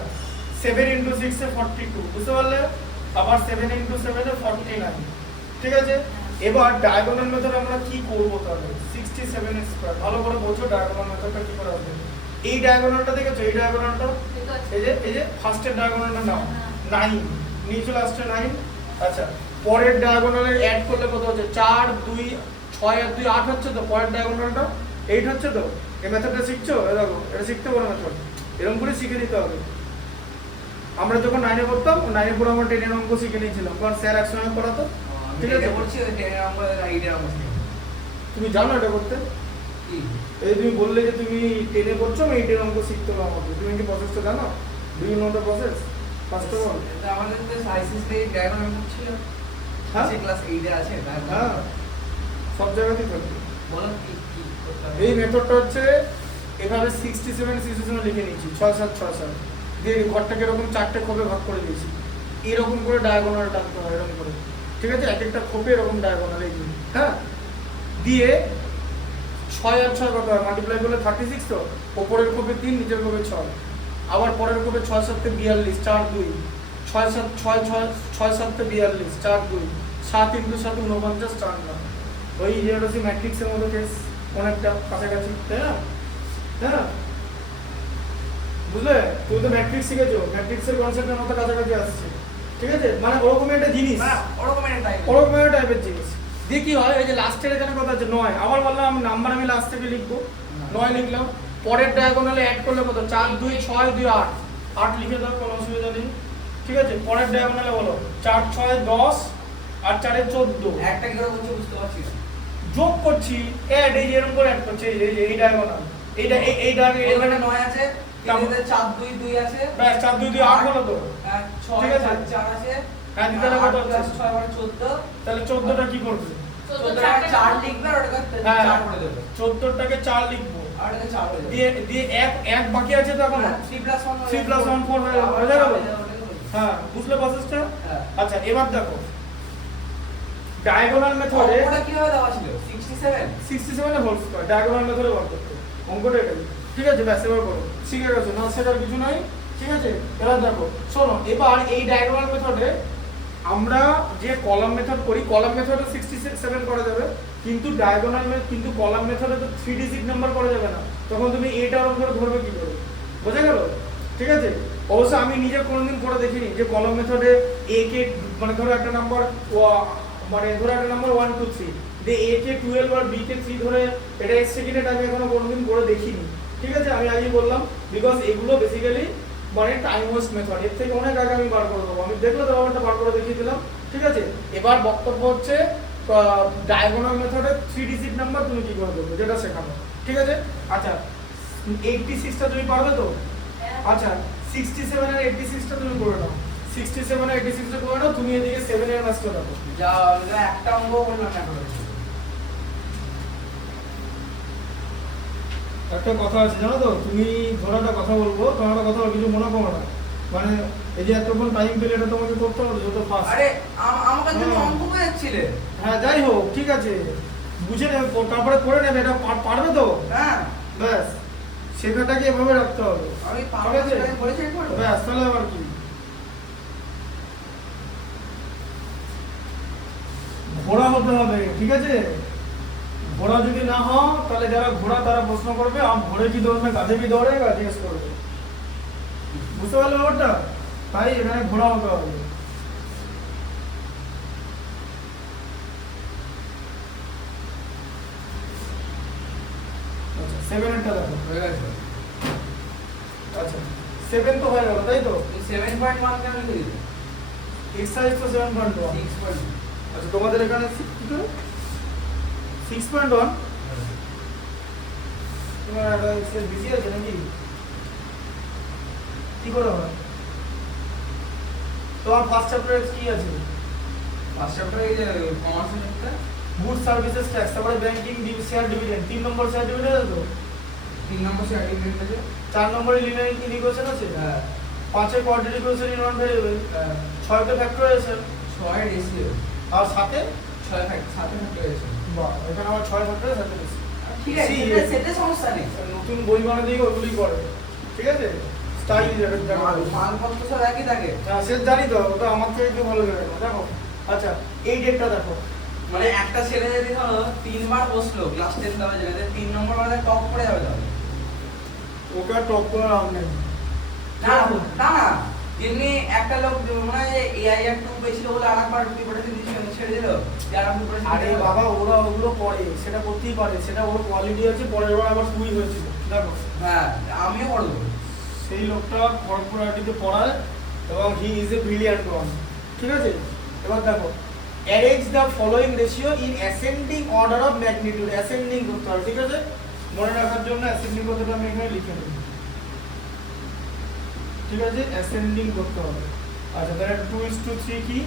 7 ইন্টু 6 এ 42, বুঝতে পারলে? আবার 7 ইন্টু 7 এ 49, ঠিক আছে। এবার ডায়াগোনাল মেথড আমরা কি করব তাহলে? 67 স্কয়ার, ভালো করে বোঝো ডায়াগোনাল মেথডটা কি করে আসবে। এই ডায়াগোনালটা দেখেছো, এই ডায়াগোনালটা, ঠিক আছে এই যে ফার্স্টের ডায়াগোনালটা নাও 9, নিচে লাস্টে 9। আচ্ছা পরের ডায়াগোনালে অ্যাড করলে কত হচ্ছে? 4 2 6 আর 2 8 হচ্ছে তো, পরের ডায়াগোনালটা 8 হচ্ছে তো। এই মেথডটা শিখছো? এই দেখো এটা শিখতে পারো মেথড, এরকম করে শিখে নিতে হবে। আমরা যখন 9 এ পড়তাম, 9 এ পড়ে আমরা 10 এর অঙ্ক শিখে নিয়েছিলাম, কারণ স্যার একসঙ্গে পড়াতো, ঠিক আছে। বলছি ওই 10 এর নম্বর 8 এর নম্বর তুমি জানো এটা করতে? কি এই তুমি বললে যে তুমি 10 এ পড়ছো, আমি 8 এর অঙ্ক শিখতে হবে আমাকে, তুমি কি প্রসেসটা জানো? Do you know the process first of all? এটা আমাদের তো সাইন্সেস ডে ডায়াগ্রাম ছিল, হ্যাঁ আছে ক্লাস 8 এ আছে হ্যাঁ ডায়াগ্রাম। সব জায়গাতেই থাকবে। বলো কি কি করতে হবে? এই মেথডটা হচ্ছে এভাবে 67 67 লিখে নিয়েছি, 6 7 6 7 দিয়ে ঘরটাকে এরকম চারটে খোপে ভাগ করে দিয়েছি, এরকম করে ডায়াগোনাল টানতে হয়, এরকম করে, ঠিক আছে। এক একটা খোপে এরকম ডায়াগোনাল এই যে, হ্যাঁ। দিয়ে 6 আর 6 কত হয়? মাল্টিপ্লাই করলে 36 তো, ওপরের খোপে 3, নিচের খোপে 6, আবার পরের খোপে 6 7 তে 42, 4 2, 6 7 6 6 6 7 তে 42, 4 2, 7 ইন্টু 7 49, 4 9। ওই যে ম্যাট্রিক্সের মতো কেস, অনেকটা কাছাকাছি, তাই না? হ্যাঁ বুঝলে? তুমি তো ম্যাট্রিক্স শিখেছো, ম্যাট্রিক্সের কনসেপ্টের মতো কাছাকাছি আসছে, ঠিক আছে। মানে ওরকম একটা জিনিস, না ওরকম একটা টাইপ ওরকম একটা টাইপের জিনিস। দিয়ে কি হয়, এই যে লাস্টের এখানে কথা আছে 9, আবার বললাম আমি নাম্বার আমি লাস্ট থেকে লিখবো, 9 লিখলাম। পরের ডায়াগোনালে অ্যাড করলে কত? 4 2 6 2 8, 8 লিখে দাও, কোনো অসুবিধা নেই, ঠিক আছে। পরের ডায়াগোনালে বলো 4 6 10 আর 4 এ 14, একটা কি করে বলছো বুঝতে পারছি না। যোগ করছি, অ্যাড, এই যে এরকম করে অ্যাড করছি, এই ডায়াগোনাল, এইটা এই ডায়াগোনাল, এখানে 9 আছে, তিনতে 4 2 2 আছে, ব্যাস 4 2 2 8 হলো তো, 6 ঠিক আছে। 4 আছে, হ্যাঁ দিতে কত হচ্ছে? 6 মানে 14, তাহলে 14টা কি করবে? 14 4 লিখবে আর ওটাকে হ্যাঁ 4 করে দেবে, 14টাকে 4 লিখবো, আর ওটাকে 4 করে দেবে। দিয়ে দিয়ে এক বাকি আছে তো এখনো, 3 + 1 3 + 1 4 হয়ে গেল। হ্যাঁ বুঝলে প্রসেসটা? হ্যাঁ। আচ্ছা এবার দেখো ডায়াগোনাল মেথডে ওটা কিভাবে দেওয়া ছিল? 67 67 এর হোল স্কয়ার ডায়াগোনাল মেথডে বার করতে, অঙ্কটা এটাই, ঠিক আছে। ব্যাস এবার করো, শিখে গেছো না, সেটার কিছু নাই, ঠিক আছে। এবার দেখো শোনো, এবার এই ডায়াগোনাল মেথডে আমরা যে কলাম মেথড করি, কলাম মেথডে 67 করা যাবে, কিন্তু ডায়াগোনাল কিন্তু কলাম মেথডে তো 3 ডিজিট নাম্বার করা যাবে না, তখন তুমি এটার উপরে ধরবে কি করে? বোঝা গেল? ঠিক আছে। অবশ্য আমি নিজে কোনোদিন করে দেখিনি যে কলাম মেথডে এ কে, মানে ধরো একটা নাম্বার, মানে ধরো একটা নাম্বার 1 2 3, যে এ কে 12 আর বি কে 3 ধরে এটা এক্স সেকেন্ডে আমি এখনো কোনোদিন করে দেখিনি, ঠিক আছে। আমি আজই বললাম, বিকজ এগুলো বেসিক্যালি মানে টাইম ওয়েস্ট মেথড, এর থেকে অনেক আগে আমি বার করে দেবো, আমি দেখলে তো ব্যাপারটা বার করে দেখিয়ে দিলাম, ঠিক আছে। এবার বক্তব্য হচ্ছে ডায়াগোনাল মেথডে 3 ডিজিট নাম্বার তুমি কি করে দেবে, যেটা শেখাবো, ঠিক আছে। আচ্ছা 86টা তুমি পারবে তো? আচ্ছা 67 আর 86টা তুমি করে নাও, 67 আর 86টা করে নাও, তুমি এদিকে 7 এর ম্যাথটা দেখো। যা আমরা একটা অঙ্ক বললাম না করে। একটা কথা আছে জানো তো, তুমি ধরো একটা কথা বলবো, তোমার একটা কথা কিছু মনে করো না, মানে এই যে এতক্ষণ টাইম পেলে এটা তোমাকে করতে হবে যত ফাস্ট। আরে আমাকে তুমি হ্যাঁ। অঙ্ক বোঝাচ্ছিলে। হ্যাঁ যাই হোক, ঠিক আছে, বুঝে নেবে, তারপরে করে নেবে, এটা পারবে তো? হ্যাঁ ব্যাস শেখাটাকে এভাবে রাখতে হবে, আমি ঠিক পারবো আছে? আমি বলেছি একবার। ব্যাস তাহলে আবার কি, ঘোড়া হতে হবে, ঠিক আছে। ঘোড়া যদি না হও তাহলে যারা ঘোড়া তারা প্রশ্ন করবে ঘোড়ে কি দৌড়বে, গাধে কি দৌড়ে, জিজ্ঞেস করবে, বুঝতে পারলে ব্যাপারটা? তাই এখানে ঘোড়া হতে হবে। আচ্ছা 7 এরটা দেখো, হয়ে গেছে। আচ্ছা 7 তো হয়ে গেল তাই তো, তুমি 7.1 কেন লিখে দিলে? এক্সারসাইজ তো 7.1। 6.1 আচ্ছা তোমাদের এখানে কি করে 6.1, তোমার একটা এক্সেল বিজি আছে নাকি, কি করে হবে? তোমার ফার্স্ট চ্যাপ্টারে কি আছে? ফার্স্ট চ্যাপ্টারে এই যে কমার্সের চ্যাপ্টার, গুড সার্ভিসেস ট্যাক্স, তারপরে ব্যাংকিং, শেয়ার ডিভিডেন্ড, 3 নম্বর শেয়ার ডিভিডেন্ড আছে তো, 3 নম্বর সার্টিফিকেট আছে। 4 নম্বরে লিনিয়ার ইকুয়েশন আছে, হ্যাঁ 5 এ quadratic equation in one variable, 6 তে ফ্যাক্টরাইজেশন, 6 এর রেশিও, আর 7 এ 6 ফ্যাক্ট 7 ফ্যাক্টরাইজেশন, বাহ, এখানে আমার 6 থাকতে হবে 7 বেশি। ঠিক আছে, See, সেটা সমস্যা নেই। নতুন বই বানাতে গিয়ে ওগুলি করে, ঠিক আছে, স্টাইল মালপত্র সব একই থাকে। হ্যাঁ সে জানি তো, ওটা আমার থেকে কেউ ভালো জানে না। দেখো আচ্ছা এই ডেটটা দেখো, মানে একটা ছেলে যদি ধরো 3 বার বসলো ক্লাস 10 দেওয়ার জায়গায় 3 নম্বর বারে টপ করে যাবে তাহলে। ওকে আর টপ করার নাম নেই। না না না, যেমনি একটা লোক মনে হয় এআই একটু পেয়েছিল বলে আরেকবার প্রিপারেশন দিয়েছিল, ছেড়ে দিল, যারা প্রিপারেশন আরে বাবা ওরা ওগুলো করে, সেটা করতেই পারে, সেটা ওর কোয়ালিটি আছে, পরের বার আবার তুই হয়েছিল। দেখো হ্যাঁ আমিও পড়বো। সেই লোকটা খড়গপুর আইটিতে পড়ায় এবং he is a brilliant one, ঠিক আছে। এবার দেখো arrange the following ratio in ascending order of magnitude, ascending করতে হবে, ঠিক আছে। মনে রাখার জন্য অ্যাসেন্ডিং কথাটা আমি এখানে লিখে নেব, ঠিক আছে, অ্যাসেন্ডিং করতে হবে। আচ্ছা তাহলে 2:3 কি,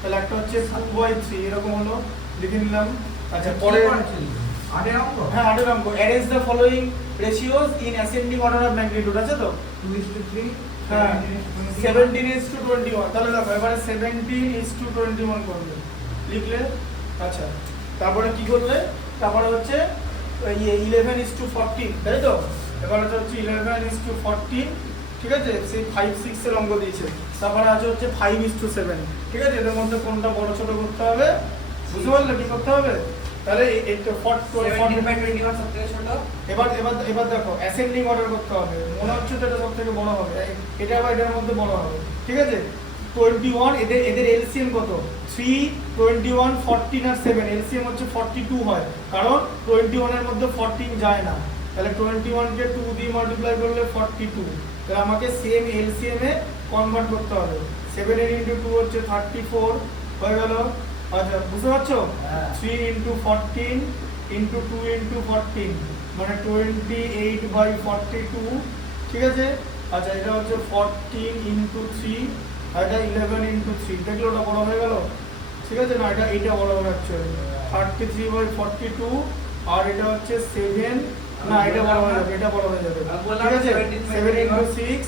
তাহলে একটা হচ্ছে 2/3 এরকম হলো, লিখে নিলাম। আচ্ছা পরে আটের অঙ্ক হ্যাঁ 8 অঙ্ক, arrange the following ratios in ascending order of magnitude, আছে তো? 2:3 হ্যাঁ 17:21, তাহলে দেখো এবারে 17:21 করবে, লিখলে। আচ্ছা তারপরে কি করলে, তারপরে হচ্ছে ইয়ে 11:14, তাই তো? এবারে হচ্ছে 11:14, ঠিক আছে, সেই 5-6 এর অঙ্ক দিয়েছে। তারপরে আছে হচ্ছে 5:7, ঠিক আছে। এদের মধ্যে কোনটা বড় ছোট করতে হবে, বুঝতে পারলে কি করতে হবে? তাহলে এইটা 17/21 সবথেকে ছোট। এবার এবার এবার দেখো অ্যাসেন্ডিং অর্ডার করতে হবে, মনে হচ্ছে তো এটা সবথেকে বড় হবে, এটা আবার এটার মধ্যে বড় হবে, ঠিক আছে। 21, এদের এলসিএম কত? 3, 21, 14 আর 7, এলসিএম হচ্ছে 42 হয়, কারণ 21 এর মধ্যে 14 যায় না, তাহলে 21 কে 2 দিয়ে মাল্টিপ্লাই করলে 42, তাহলে আমাকে সেম এলসিএম এ কনভার্ট করতে হবে। 7 এর ইনটু 2 হচ্ছে 34 হয়ে গেল। আচ্ছা বুঝতে পারছো? হ্যাঁ। 3 ইনটু 14 ইনটু 2 ইনটু 14 মানে 28/42, ঠিক আছে। আচ্ছা এটা হচ্ছে 14 ইনটু 3 আর এটা 11 ইনটু 3, দেখলে ওটা বড় হয়ে গেল, ঠিক আছে না? এটা বড় হবে অ্যাকচুয়ালি 33/42, আর এটা হচ্ছে 7, না এটা বড় হয়ে যাবে, এটা বড় হয়ে যাবে, ঠিক আছে। 7 ইনটু 6,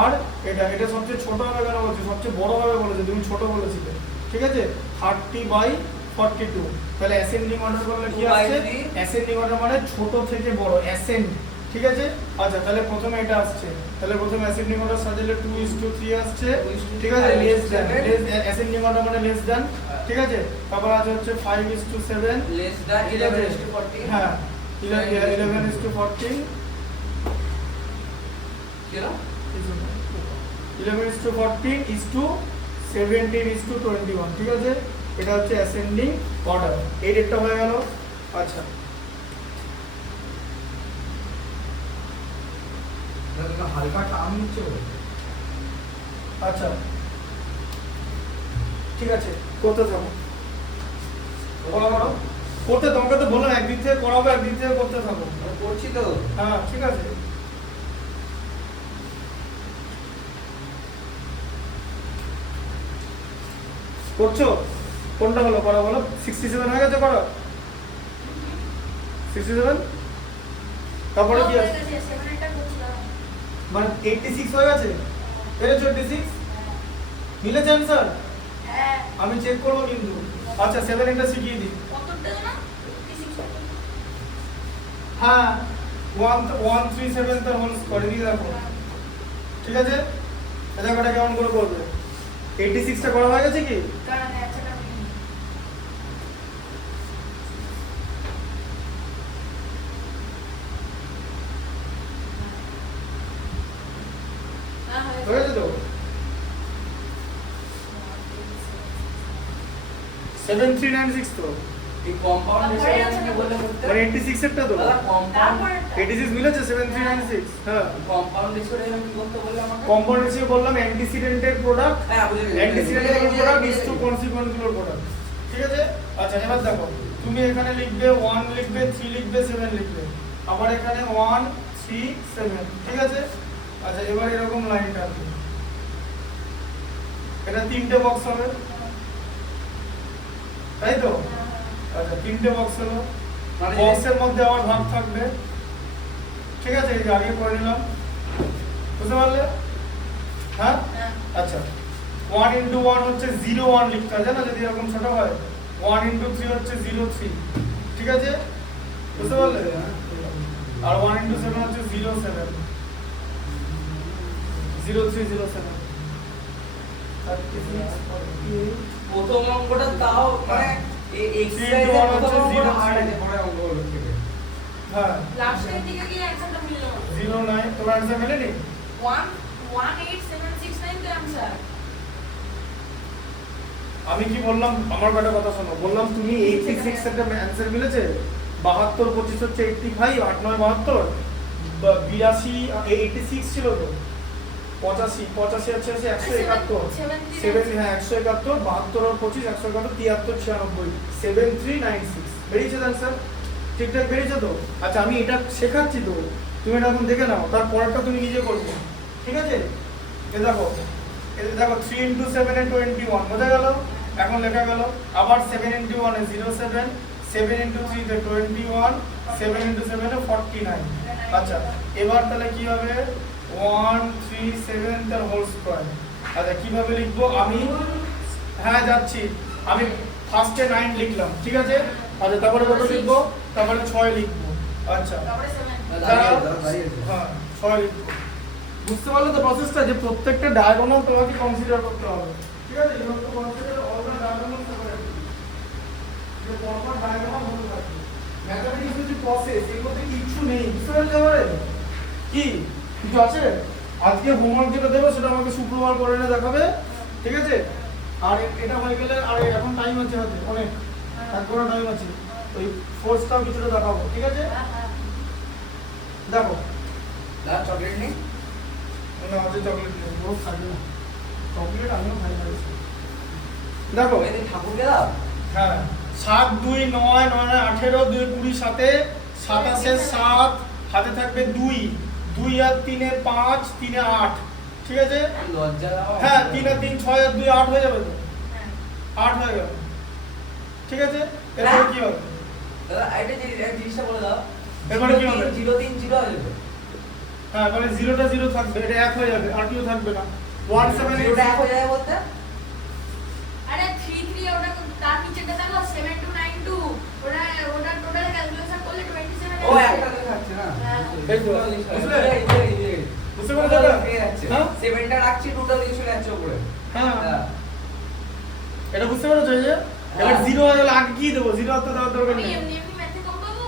আর এটা সবচেয়ে ছোট হবে কেন বলছি, সবচেয়ে বড় হবে বলেছে, তুমি ছোট বলেছিলে, ঠিক আছে। 30/42, তাহলে অ্যাসেন্ডিং অর্ডার করলে কি আসছে? অ্যাসেন্ডিং অর্ডার মানে ছোট থেকে বড়, অ্যাসেন্ড, ঠিক আছে। আচ্ছা তাহলে প্রথমে এটা আসছে, তাহলে প্রথমে অ্যাসেন্ডিং অর্ডার সাজালে 2:3 আসছে, ঠিক আছে, লেস দ্যান, অ্যাসেন্ডিং অর্ডার মানে লেস দ্যান, ঠিক আছে। তারপর আছে হচ্ছে 5:7, লেস দ্যান 11:14। হ্যাঁ 11:14, কি হলো? 11:14 is to 17:21, ঠিক আছে। এটা হচ্ছে অ্যাসেন্ডিং অর্ডার, এই ডেটটা হয়ে গেল। আচ্ছা এটা হালকা টার্ম নিচ্ছে ও। আচ্ছা ঠিক আছে, করতে থাকো, করতে, তোমাকে তো বললাম একদিক থেকে করাবো, একদিক থেকে করতে থাকো। করছি তো। হ্যাঁ ঠিক আছে। করছো? কোনটা হলো করা বলো? 67 হয়ে গেছে করা? 67, তারপরে কি আছে? মানে 86 হয়ে গেছে, পেরেছো 86? মিলেছে অ্যান্সার? আমি চেক করবো কিন্তু। আচ্ছা 7 এটা শিখিয়ে দিই। হ্যাঁ 137 তার হোল স্কোয়ার দিয়ে রাখো, ঠিক আছে। এটা কটা কেমন করে করবে? 86 টা করা হয়ে গেছে কি? হয়ে গেছে তো? 7396 তো এই কম্পাউন্ড রেশিও কি বলে করতে? মানে 86 এরটা তো দাদা কম্পাউন্ড 86 মিলেছে 7396। হ্যাঁ কম্পাউন্ড রেশিও কি করতে বললে আমাকে? কম্পাউন্ড রেশিও বললাম অ্যান্টিসিডেন্টের প্রোডাক্ট, হ্যাঁ বুঝে গেছি। অ্যান্টিসিডেন্টের প্রোডাক্ট ইজ টু কনসিকুয়েন্সগুলোর প্রোডাক্ট, ঠিক আছে। আচ্ছা এবার দেখো তুমি এখানে লিখবে 1 লিখবে, 3 লিখবে, 7 লিখবে, আবার এখানে 1 3 7, ঠিক আছে। আচ্ছা এবার এরকম লাইন টানবে, এটা তিনটে বক্স হবে, তাই তো? আচ্ছা তিনটে বক্স হলো, মানে বক্সের মধ্যে আবার ভাগ থাকবে, ঠিক আছে। এই যে আগে করে নিলাম, বুঝতে পারলে? হ্যাঁ আচ্ছা 1 into 1 হচ্ছে 0 1 লিখতে হয়, জানো? যদি এরকম ছোট হয় 1 into 3 হচ্ছে 0 3, ঠিক আছে, বুঝতে পারলে? আর 1 into 7 হচ্ছে 07 0307 প্রথম অঙ্কটা তাও মানে এক্সারসাইজের প্রথম অঙ্কটা হার্ড আছে পরের অঙ্কগুলো থেকে। হ্যাঁ লাস্টের দিকে গিয়ে অ্যানসারটা মিলল না। 09 তোমার आंसर মেলেনি? 18769 তো অ্যানসার। আমি কি বললাম, আমার একটা কথা শোনো, বললাম তুমি 86 এর आंसर মিলেছে, 72 25 হচ্ছে 85, 8 9 72, 82 86 ছিল তো, 85 85 আছে 171, 7 হ্যাঁ 171, 72 আর 25 171, 73 96, 7396 বেরিয়েছে आंसर, ঠিকঠাক বেরিয়েছে তো? আচ্ছা আমি এটা শেখাচ্ছি তো, তুমি এটা এখন দেখে নাও, তারপরটা তুমি নিজে করবে, ঠিক আছে? এই দেখো 3 into 7 এ 21 বোঝা গেল, এখন লেখা গেল, আবার 7 into 1 এ 07, 7 into 3 তে 21, 7 into 7 এ 49। আচ্ছা এবার তাহলে কি হবে, 137 তার হোল স্কয়ার। আচ্ছা কিভাবে লিখবো আমি, হ্যাঁ যাচ্ছি, আমি ফার্স্টে 9 লিখলাম, ঠিক আছে? আচ্ছা তারপরে কত লিখবো, তারপরে 6 লিখবো। আচ্ছা তারপরে 7। হ্যাঁ 6 লিখবো। বুঝতে পারলে তো প্রসেসটা, যে প্রত্যেকটা ডায়াগোনাল তোমাকে কনসিডার করতে হবে, ঠিক আছে? You have to consider all the diagonal separately, যে পরপর ডায়াগোনাল হতে থাকে। ম্যাথমেটিক্স হচ্ছে প্রসেস, এর মধ্যে কিছু নেই, বুঝতে পারলে এবারে কি কিছু আছে? আজকে হোমওয়ার্ক যেটা দেবো সেটা আমাকে শুক্রবার করে এনে দেখাবে, ঠিক আছে? আর এটা হয়ে গেলে, আর এখন টাইম আছে হাতে অনেক, এক ঘন্টা টাইম আছে, ওই ফোর্সটাও কিছুটা দেখাবো, ঠিক আছে? দেখো দাদা চকলেট নেই? না আছে চকলেট নেই, ও খাবে না চকলেট, আমিও খাই না বেশি। দেখো এদের ঠাকুরকে দাও। হ্যাঁ 7 2 9 9 18 2 20 7 27 7 হাতে থাকবে 2 2 আর 3 এ 5 3 এ 8, ঠিক আছে? লজ্জা দাও। হ্যাঁ 3 আর 3 6 আর 2 8 হয়ে যাবে তো, 8 হয়ে গেল, ঠিক আছে? এরপর কি হবে? দাদা এটা যে জিনিসটা বলে দাও। এবারে কি হবে? 0 3 0 হয়ে যাবে। হ্যাঁ মানে 0টা 0 থাকবে, এটা 1 হয়ে যাবে, আর কিও থাকবে না। 17 0টা 1 হয়ে যাবে বলতে? আরে 3 3 ওটা তার নিচেটা দেখো 7292 ওটা টোটাল ক্যালকুলেশন করলে 27। ও একটা তো থাকছে না। এই তো, বুঝলে? বুঝতে পারছো টোটাল এটা? পেয়ে যাচ্ছে। হ্যাঁ 7টা রাখছি, টোটাল দিয়ে চলে যাচ্ছে উপরে। হ্যাঁ হ্যাঁ। এটা বুঝতে পারছো এই যে? এবার 0 হয়ে গেলে আগে কি দেবো? 0 আর তো দেওয়ার দরকার আমি নেই। এমনি ম্যাথে কম পাবো।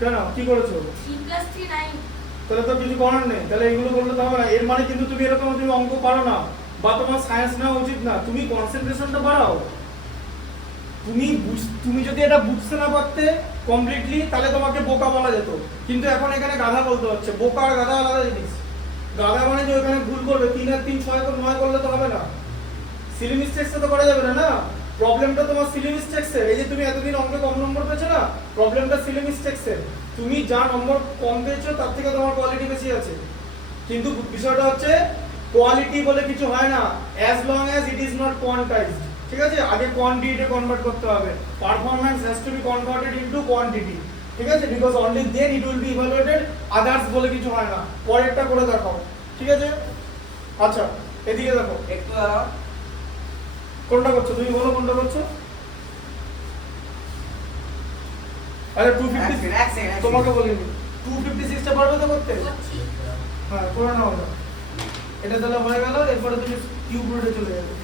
কেন কি করেছো? 3 + 3 9। তাহলে তো কিছু করার নেই, তাহলে এগুলো করলে তো হবে না। এর মানে কিন্তু তুমি এরকম তুমি অঙ্ক পারো না, বা তোমার সায়েন্স নেওয়া উচিত না। তুমি কনসেন্ট্রেশনটা বাড়াও। তুমি যদি এটা বুঝতে না পারতে কমপ্লিটলি, তাহলে তোমাকে বোকা বলা যেত, কিন্তু এখন এখানে গাধা বলতে হচ্ছে। বোকা আর গাধা আলাদা জিনিস। গাধা মানে যে ওখানে ভুল করবে, 3 আর 3 6 করে 9 করলে তো হবে না। সিলি মিস্টেকসে তো করা যাবে না, না? প্রবলেমটা তোমার সিলি মিস্টেকসের। এই যে তুমি এতদিন অঙ্কে কম নম্বর পেয়েছো না, প্রবলেমটা সিলি মিস্টেকসের। তুমি যা নম্বর কম পেয়েছো তার থেকে তোমার কোয়ালিটি বেশি আছে, কিন্তু বিষয়টা হচ্ছে কোয়ালিটি বলে কিছু হয় না as long as it is not quantized, ঠিক আছে? আগে কোয়ান্টিটিতে কনভার্ট করতে হবে। Performance has to be converted into quantity, ঠিক আছে? Because only then it will be evaluated, others বলে কিছু হয় না। পরেরটা করে দেখাও, ঠিক আছে? আচ্ছা এদিকে দেখো, একটু দাঁড়াও। কোনটা করছো তুমি বলো, কোনটা করছো? আরে 250 এক সেকেন্ড তোমাকে বলিনি, 256 টা পারবে তো করতে? করছি। হ্যাঁ করে নাও ওটা। এটা তাহলে হয়ে গেল, এরপরে তুমি কিউব রুটে চলে যাবে।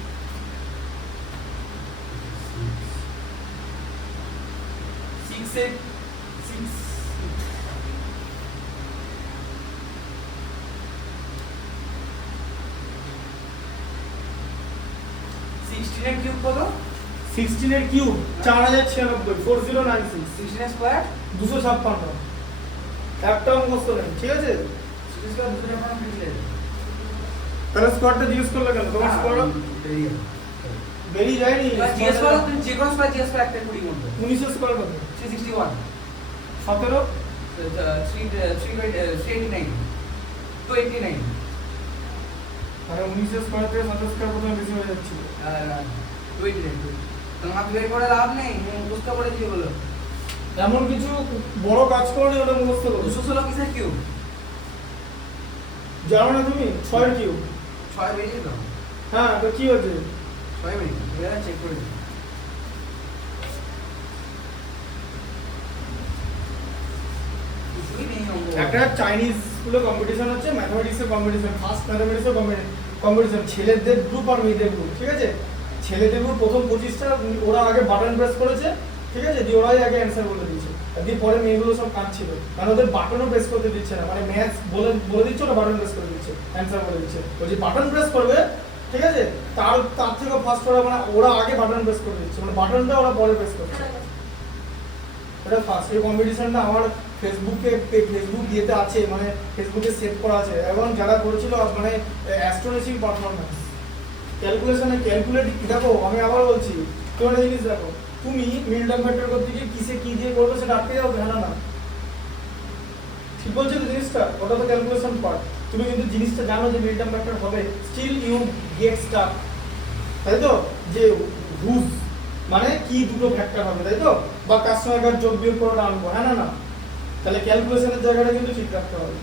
6 এ 6 16 এর কিউব কত? 16 এর কিউব 4096 4096 16 এর স্কয়ার 256 একটা মুখস্থ নেই, ঠিক আছে? 16 স্কয়ার 256 লিখলে তাহলে স্কোয়ারটা জিজ্ঞেস করলে কেন? তোমার স্কোয়ার বেরিয়ে যায়নি। জিএস করো, তুমি যে কোনো স্কয়ার জিএস করো একটা কুড়ি মধ্যে 19 স্কোয়ার কত? 361 17 389 289 আরে 19 স্কোয়ার থেকে 17 স্কোয়ার কত বেশি হয়ে যাচ্ছে। 289 তোমাকে বের করে লাভ নেই, মুখস্থ করে দিয়ে বলো। এমন কিছু বড় কাজ করলে ওটা মুখস্থ করো। 216 কিসের কিউব? জানো না তুমি 6 এর কিউব? 6 বেরিয়ে তো হ্যাঁ তো কি হচ্ছে? 6 বেরিয়ে এবার চেক করে দিই। কিছুই নেই অঙ্ক। একটা চাইনিজ স্কুলে কম্পিটিশন হচ্ছে, ম্যাথমেটিক্সের কম্পিটিশন, ফার্স্ট ম্যাথমেটিক্সের কম্পিটিশন, ছেলেদের গ্রুপ আর মেয়েদের গ্রুপ, ঠিক আছে? ছেলেদের গ্রুপ প্রথম 25টা ওরা আগে বাটন প্রেস করেছে, ঠিক আছে? দিয়ে ওরাই আগে অ্যান্সার বলে দিয়েছে, আর দিয়ে পরে মেয়েগুলো সব কাঁদছিল, মানে ওদের বাটনও প্রেস করতে দিচ্ছে না, মানে ম্যাথস বলে দিচ্ছে, ওরা বাটন প্রেস করে দিচ্ছে, অ্যান্সার বলে দিচ্ছে। ওই যে বাটন প্রেস করবে, ঠিক আছে, তার থেকে ফার্স্ট ওরা, মানে ওরা আগে বাটন প্রেস করে দিচ্ছে, মানে বাটনটা ওরা পরে প্রেস করছে। এটা ফার্স্ট এই কম্পিটিশনটা আমার ফেসবুক ইয়েতে আছে, মানে ফেসবুকে সেভ করা আছে, এবং যারা করেছিল মানে অ্যাস্ট্রোনমিং পারফরম্যান্স ক্যালকুলেশনে ক্যালকুলেট। দেখো আমি আবার বলছি, তোমার একটা জিনিস দেখো, তুমি মিল টার্ম ফ্যাক্টর করতে গিয়ে কিসে কি দিয়ে করবে সেটা আটকে যাও, জানা না, ঠিক বলছি তো জিনিসটা, ওটা তো ক্যালকুলেশন পার্ট। তুমি কিন্তু জিনিসটা জানো যে মিল টার্ম ফ্যাক্টর হবে, স্টিল ইউ গেট স্টাক, তাই তো? যে হুজ মানে কি দুটো ফ্যাক্টর হবে, তাই তো? বা কার সঙ্গে কার যোগ বিয়োগ করে আনবো, হ্যাঁ না না? তাহলে ক্যালকুলেশনের জায়গাটা কিন্তু ঠিক রাখতে হবে,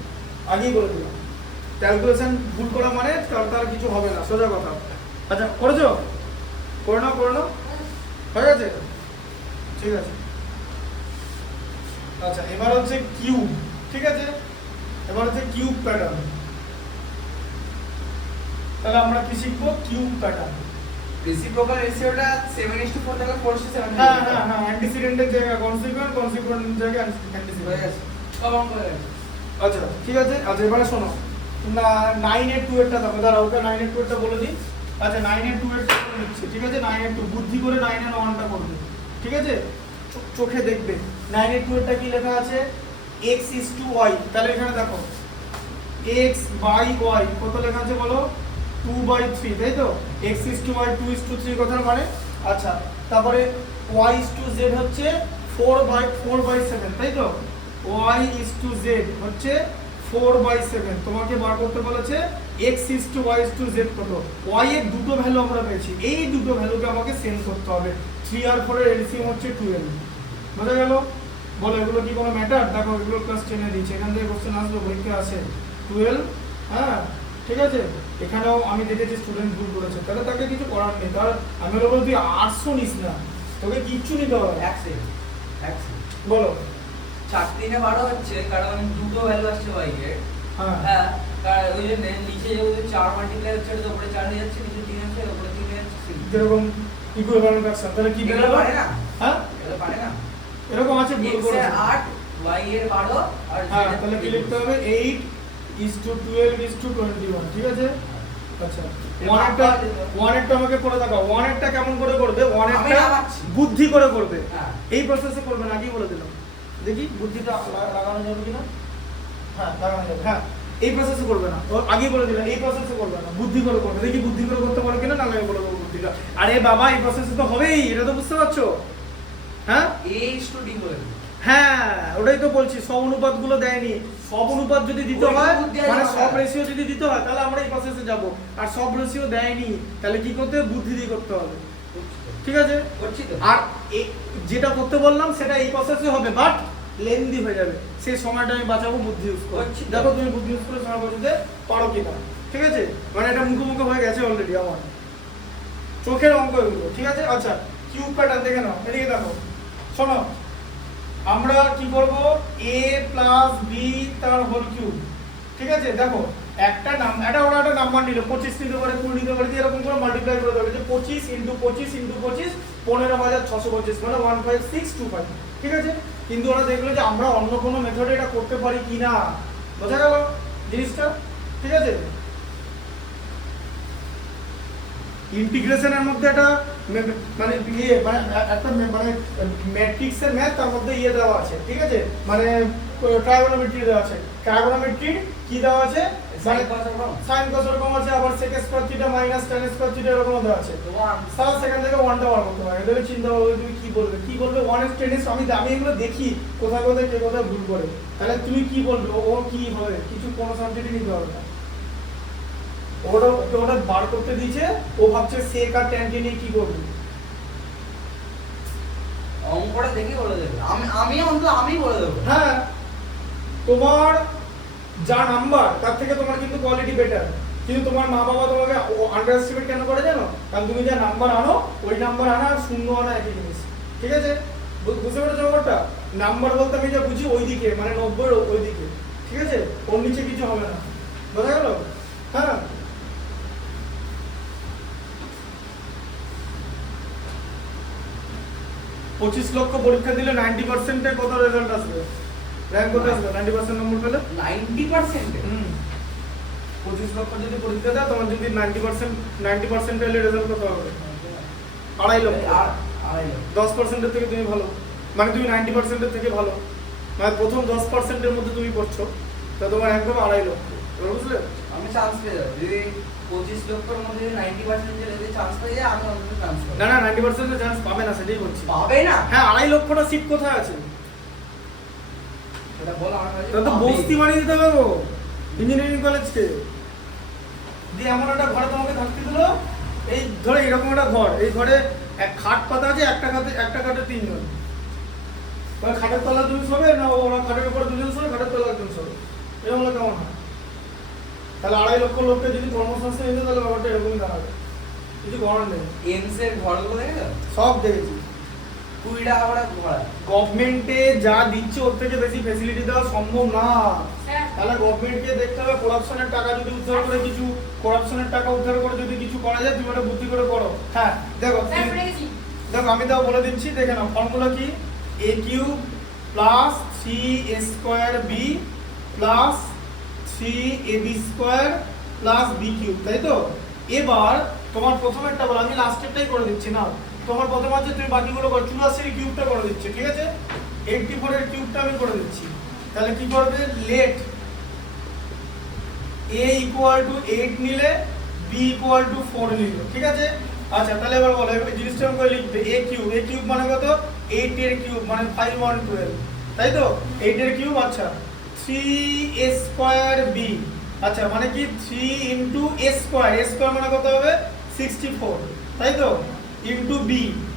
আগেই বলে দিলাম। ক্যালকুলেশন ভুল করা মানে তার কিছু হবে না, সোজা কথা। আচ্ছা করেছো? করে নাও হয়ে গেছে, ঠিক আছে। আচ্ছা এবার হচ্ছে কিউব, ঠিক আছে? এবার হচ্ছে কিউব প্যাটার্ন। তাহলে আমরা কি শিখবো? Cube pattern. রেসিপ্রোকাল রেশিওটা 7:4 থেকে 4:7 হ্যাঁ অ্যান্টিসিডেন্টের জায়গা কনসিকুয়েন্ট, কনসিকুয়েন্টের জায়গা অ্যান্টিসিডেন্ট। হয়ে গেছে, সব অঙ্ক হয়ে গেছে। আচ্ছা ঠিক আছে। আচ্ছা এবারে শোনো, না 9 এর 2 এরটা দেখো, দাঁড়াও ওকে 9 এর 2 এরটা বলে দিই। আচ্ছা 9 এর 2 এরটা করে নিচ্ছি, ঠিক আছে? 9 এর 2 বুদ্ধি করে 9 এর 1টা করবে, ঠিক আছে? চোখে দেখবে 9 এর 2 এরটা কি লেখা আছে, x is to y। তাহলে এখানে দেখো x by y কত লেখা আছে বলো, 2/3, তাই তো? x is to y 2 is to 3 কথার মানে। আচ্ছা তারপরে y is to z হচ্ছে 4/7, তাই তো? y is to z হচ্ছে 4/7। তোমাকে বার করতে বলেছে x is to y is to z কত। y এর দুটো ভ্যালু আমরা পেয়েছি, এই দুটো ভ্যালুকে আমাকে সেন্ড করতে হবে। 3 আর 4 এর এলসিএম হচ্ছে 12। বোঝা গেল? বলো এগুলো কি কোনো ম্যাটার? দেখো এগুলো ক্লাস 10 এ দিয়েছে, এখান থেকে কোশ্চেন আসবে, পরীক্ষা আসে 12। হ্যাঁ ঠিক আছে। এখানেও আমি দেখেছি স্টুডেন্ট ভুল করেছে, তাহলে তাকে কিছু করার নেই। তার আমি বলবো তুই 800 নিস না, তোকে কিচ্ছু নিতে হবে। এক সেকেন্ড বলো 4 3 12 হচ্ছে, কারণ দুটো ভ্যালু আসছে y এর। হ্যাঁ হ্যাঁ, কারণ ওই জন্য নিচে যেহেতু 4 মাল্টিপ্লাই হচ্ছে, ওটা উপরে 4 হয়ে যাচ্ছে, নিচে 3 আছে, উপরে 3 হয়ে যাচ্ছে। যেরকম ইকুইভ্যালেন্ট ফ্র্যাকশন, তাহলে কি এগুলো বেরোলো? পারে না, হ্যাঁ এগুলো পারে না। এরকম আছে, ভুল x এর করেছে। 8 y এর 12 আর z হ্যাঁ এর তাহলে কি 3। লিখতে হবে? 8:12:21। ঠিক আছে। আচ্ছা 1 এরটা আমাকে করে দেখাও। 1 এরটা কেমন করে করবে? 1 আমি এরটা লাগাচ্ছি। বুদ্ধি করে করবে, হ্যাঁ। এই প্রসেসে করবে না, আগেই বলে দিলাম। দেখি বুদ্ধিটা লাগানো যাবে কিনা। হ্যাঁ লাগানো যাবে, হ্যাঁ এই প্রসেসে করবে না, ও আগেই বলে দিলাম এই প্রসেসে করবে না, বুদ্ধি করে করবে। দেখি বুদ্ধি করে করতে পারো কিনা, না আমি বলে দেবো বুদ্ধিটা। আরে বাবা এই প্রসেসে তো হবেই, এটা তো বুঝতে পারছো? হ্যাঁ a is to d বলে দিই। হ্যাঁ ওটাই তো বলছি, সব অনুপাতগুলো দেয়নি। সব অনুপাত যদি দিতে ওই হয়, বুদ্ধি মানে আছে সব না। রেশিও যদি দিতে হয়, তাহলে আমরা এই প্রসেসে যাব। আর সব রেশিও দেয়নি, তাহলে কি করতে হবে? বুদ্ধি দিয়ে করতে হবে, ঠিক আছে? করছি তো। আর যেটা করতে বললাম সেটা এই প্রসেসে হবে, বাট লেন্দি হয়ে যাবে, সেই সময়টা আমি বাঁচাবো বুদ্ধি ইউজ করে। করছি তো। দেখো তুমি বুদ্ধি ইউজ করে সময় বাঁচাতে পারো কিনা, ঠিক আছে? মানে এটা মুখোমুখি হয়ে গেছে অলরেডি আমার, চোখের অঙ্ক এগুলো, ঠিক আছে? আচ্ছা কিউব প্যাটার্ন দেখে নাও, এদিকে দেখো, শোনো আমরা কি করব, a প্লাস b তার হোল কিউব, ঠিক আছে? দেখো একটা নাম, ওরা একটা নাম্বার নিল, 25 নিতে পারে, 20 নিতে পারে, এরকম করে মাল্টিপ্লাই করে দেবে, যে 25 × 25 × 25 15,625, মানে 15625, ঠিক আছে? কিন্তু ওরা দেখলো যে আমরা অন্য কোনো মেথডে এটা করতে পারি কিনা, বোঝা গেল জিনিসটা, ঠিক আছে? ইন্টিগ্রেশনের মধ্যে একটা মানে একটা মানে ম্যাট্রিক্সের ম্যাথ, তার মধ্যে দেওয়া আছে, ঠিক আছে? মানে ট্রাইগোনোমেট্রি দেওয়া আছে। ট্রাইগোনোমেট্রি কি দেওয়া আছে? মানে sin cos এরকম আছে, আবার sec square theta minus tan square theta এরকম দেওয়া আছে। স্যার সেখান থেকে 1টা বার করতে হবে। এদের চিন্তা করবে তুমি কি বলবে 1 এর 10 আমি এগুলো দেখি কোথায় কোথায় কে কোথায় ভুল করে, তাহলে তুমি কি বলবে? ও কি হবে? কিছু কোনো সাবজেক্টই নিতে হবে না, ওটা বার করতে দিয়েছে, ও ভাবছে sec আর tan কে নিয়ে কি করবে। অঙ্কটা দেখি বলে দেবে, আমি বলে দেবো। হ্যাঁ তোমার যা নাম্বার তার থেকে তোমার কিন্তু কোয়ালিটি বেটার, কিন্তু তোমার মা বাবা তোমাকে আন্ডার এস্টিমেট কেন করে জানো? কারণ তুমি যা নাম্বার আনো, ওই নাম্বার আনা আর শূন্য আনা একই জিনিস, ঠিক আছে? বুঝতে পেরেছো ব্যাপারটা? নাম্বার বলতে আমি যা বুঝি ওইদিকে মানে 90 এর ওইদিকে, ঠিক আছে? ওর নিচে কিছু হবে না, বোঝা গেল? হ্যাঁ, 25 লক্ষ পরীক্ষা দিলে 90% এ কত রেজাল্ট আসবে? র্যাঙ্ক কত আসবে 90% নম্বর পেলে? 90%? 25 লক্ষ যদি পরীক্ষা দেয়, তোমার যদি 90% পেলে রেজাল্ট কত হবে? 2.5 লক্ষ। আর 2.5 লক্ষ। 10% এর থেকে তুমি ভালো, মানে তুমি 90% এর থেকে ভালো, মানে প্রথম 10% এর মধ্যে তুমি পড়ছো, তা তোমার র্যাঙ্ক হবে 2.5 লক্ষ। এবার বুঝলে? আমি চান্স পেয়ে যাবো যদি 25 লক্ষের মধ্যে 90% যদি চান্স পেয়ে যায়, আমি অন্তত চান্স পাবো। না না, 90% এর চান্স পাবে না, সেটাই বলছি। পাবে না? হ্যাঁ, 2.5 লক্ষটা সিট কোথায় আছে? সেটা বল আমার কাছে। তা তো বস্তি বানিয়ে দিতে হবে গো, ইঞ্জিনিয়ারিং কলেজকে। দিয়ে এমন একটা ঘরে তোমাকে থাকতে দিলো, এই ধরে এরকম একটা ঘর, এই ঘরে এক খাট পাতা আছে, একটা খাটে 3 জন। ওই খাটের তলা তুমি শোবে না, ওরা খাটের উপরে 2 জন শোবে, খাটের তলা 1 জন শোবে, এরকম হলে কেমন হয়? তাহলে 2.5 লক্ষ লোককে যদি কর্মসংস্থান দিতে, তাহলে ব্যাপারটা এরকমই দাঁড়াবে। কিছু করার নেই। এমস এর ঘরগুলো দেখেছো? সব দেখেছি। 20 টাকা করে ঘর। গভর্নমেন্টে যা দিচ্ছে ওর থেকে বেশি ফ্যাসিলিটি দেওয়া সম্ভব না। স্যার তাহলে গভর্নমেন্টকে দেখতে হবে করাপশনের টাকা যদি উদ্ধার করে কিছু, করাপশনের টাকা উদ্ধার করে যদি কিছু করা যায়, তুমি ওটা বুদ্ধি করে করো। হ্যাঁ দেখো, স্যার পড়ে গেছি। দেখো আমি তাও বলে দিচ্ছি, দেখে নাও ফর্মুলা কি, a cube plus 3a square b plus 3ab square plus b cube, তাই তো? এবার তোমার প্রথমেরটা বলো, আমি লাস্টেরটাই করে দিচ্ছি না, তোমার প্রথম আছে, তুমি বাকিগুলো করো। 84 এর কিউবটা করে দিচ্ছি, ঠিক আছে? 84 এর কিউবটা আমি করে দিচ্ছি। তাহলে কি করবে, লেট a ইকুয়াল টু 8 নিলে b ইকুয়াল টু 4 নিলে, ঠিক আছে? আচ্ছা, তাহলে এবার বলো, এই জিনিসটা আমি করে লিখবে, a কিউব মানে কত? 8 এর কিউব মানে 5 1 12, তাই তো? 8 এর কিউব, আচ্ছা 3a স্কয়ার b, আচ্ছা মানে কি 3 into a square, a square মানে কত হবে? 64, তাই তো? ইনটু b,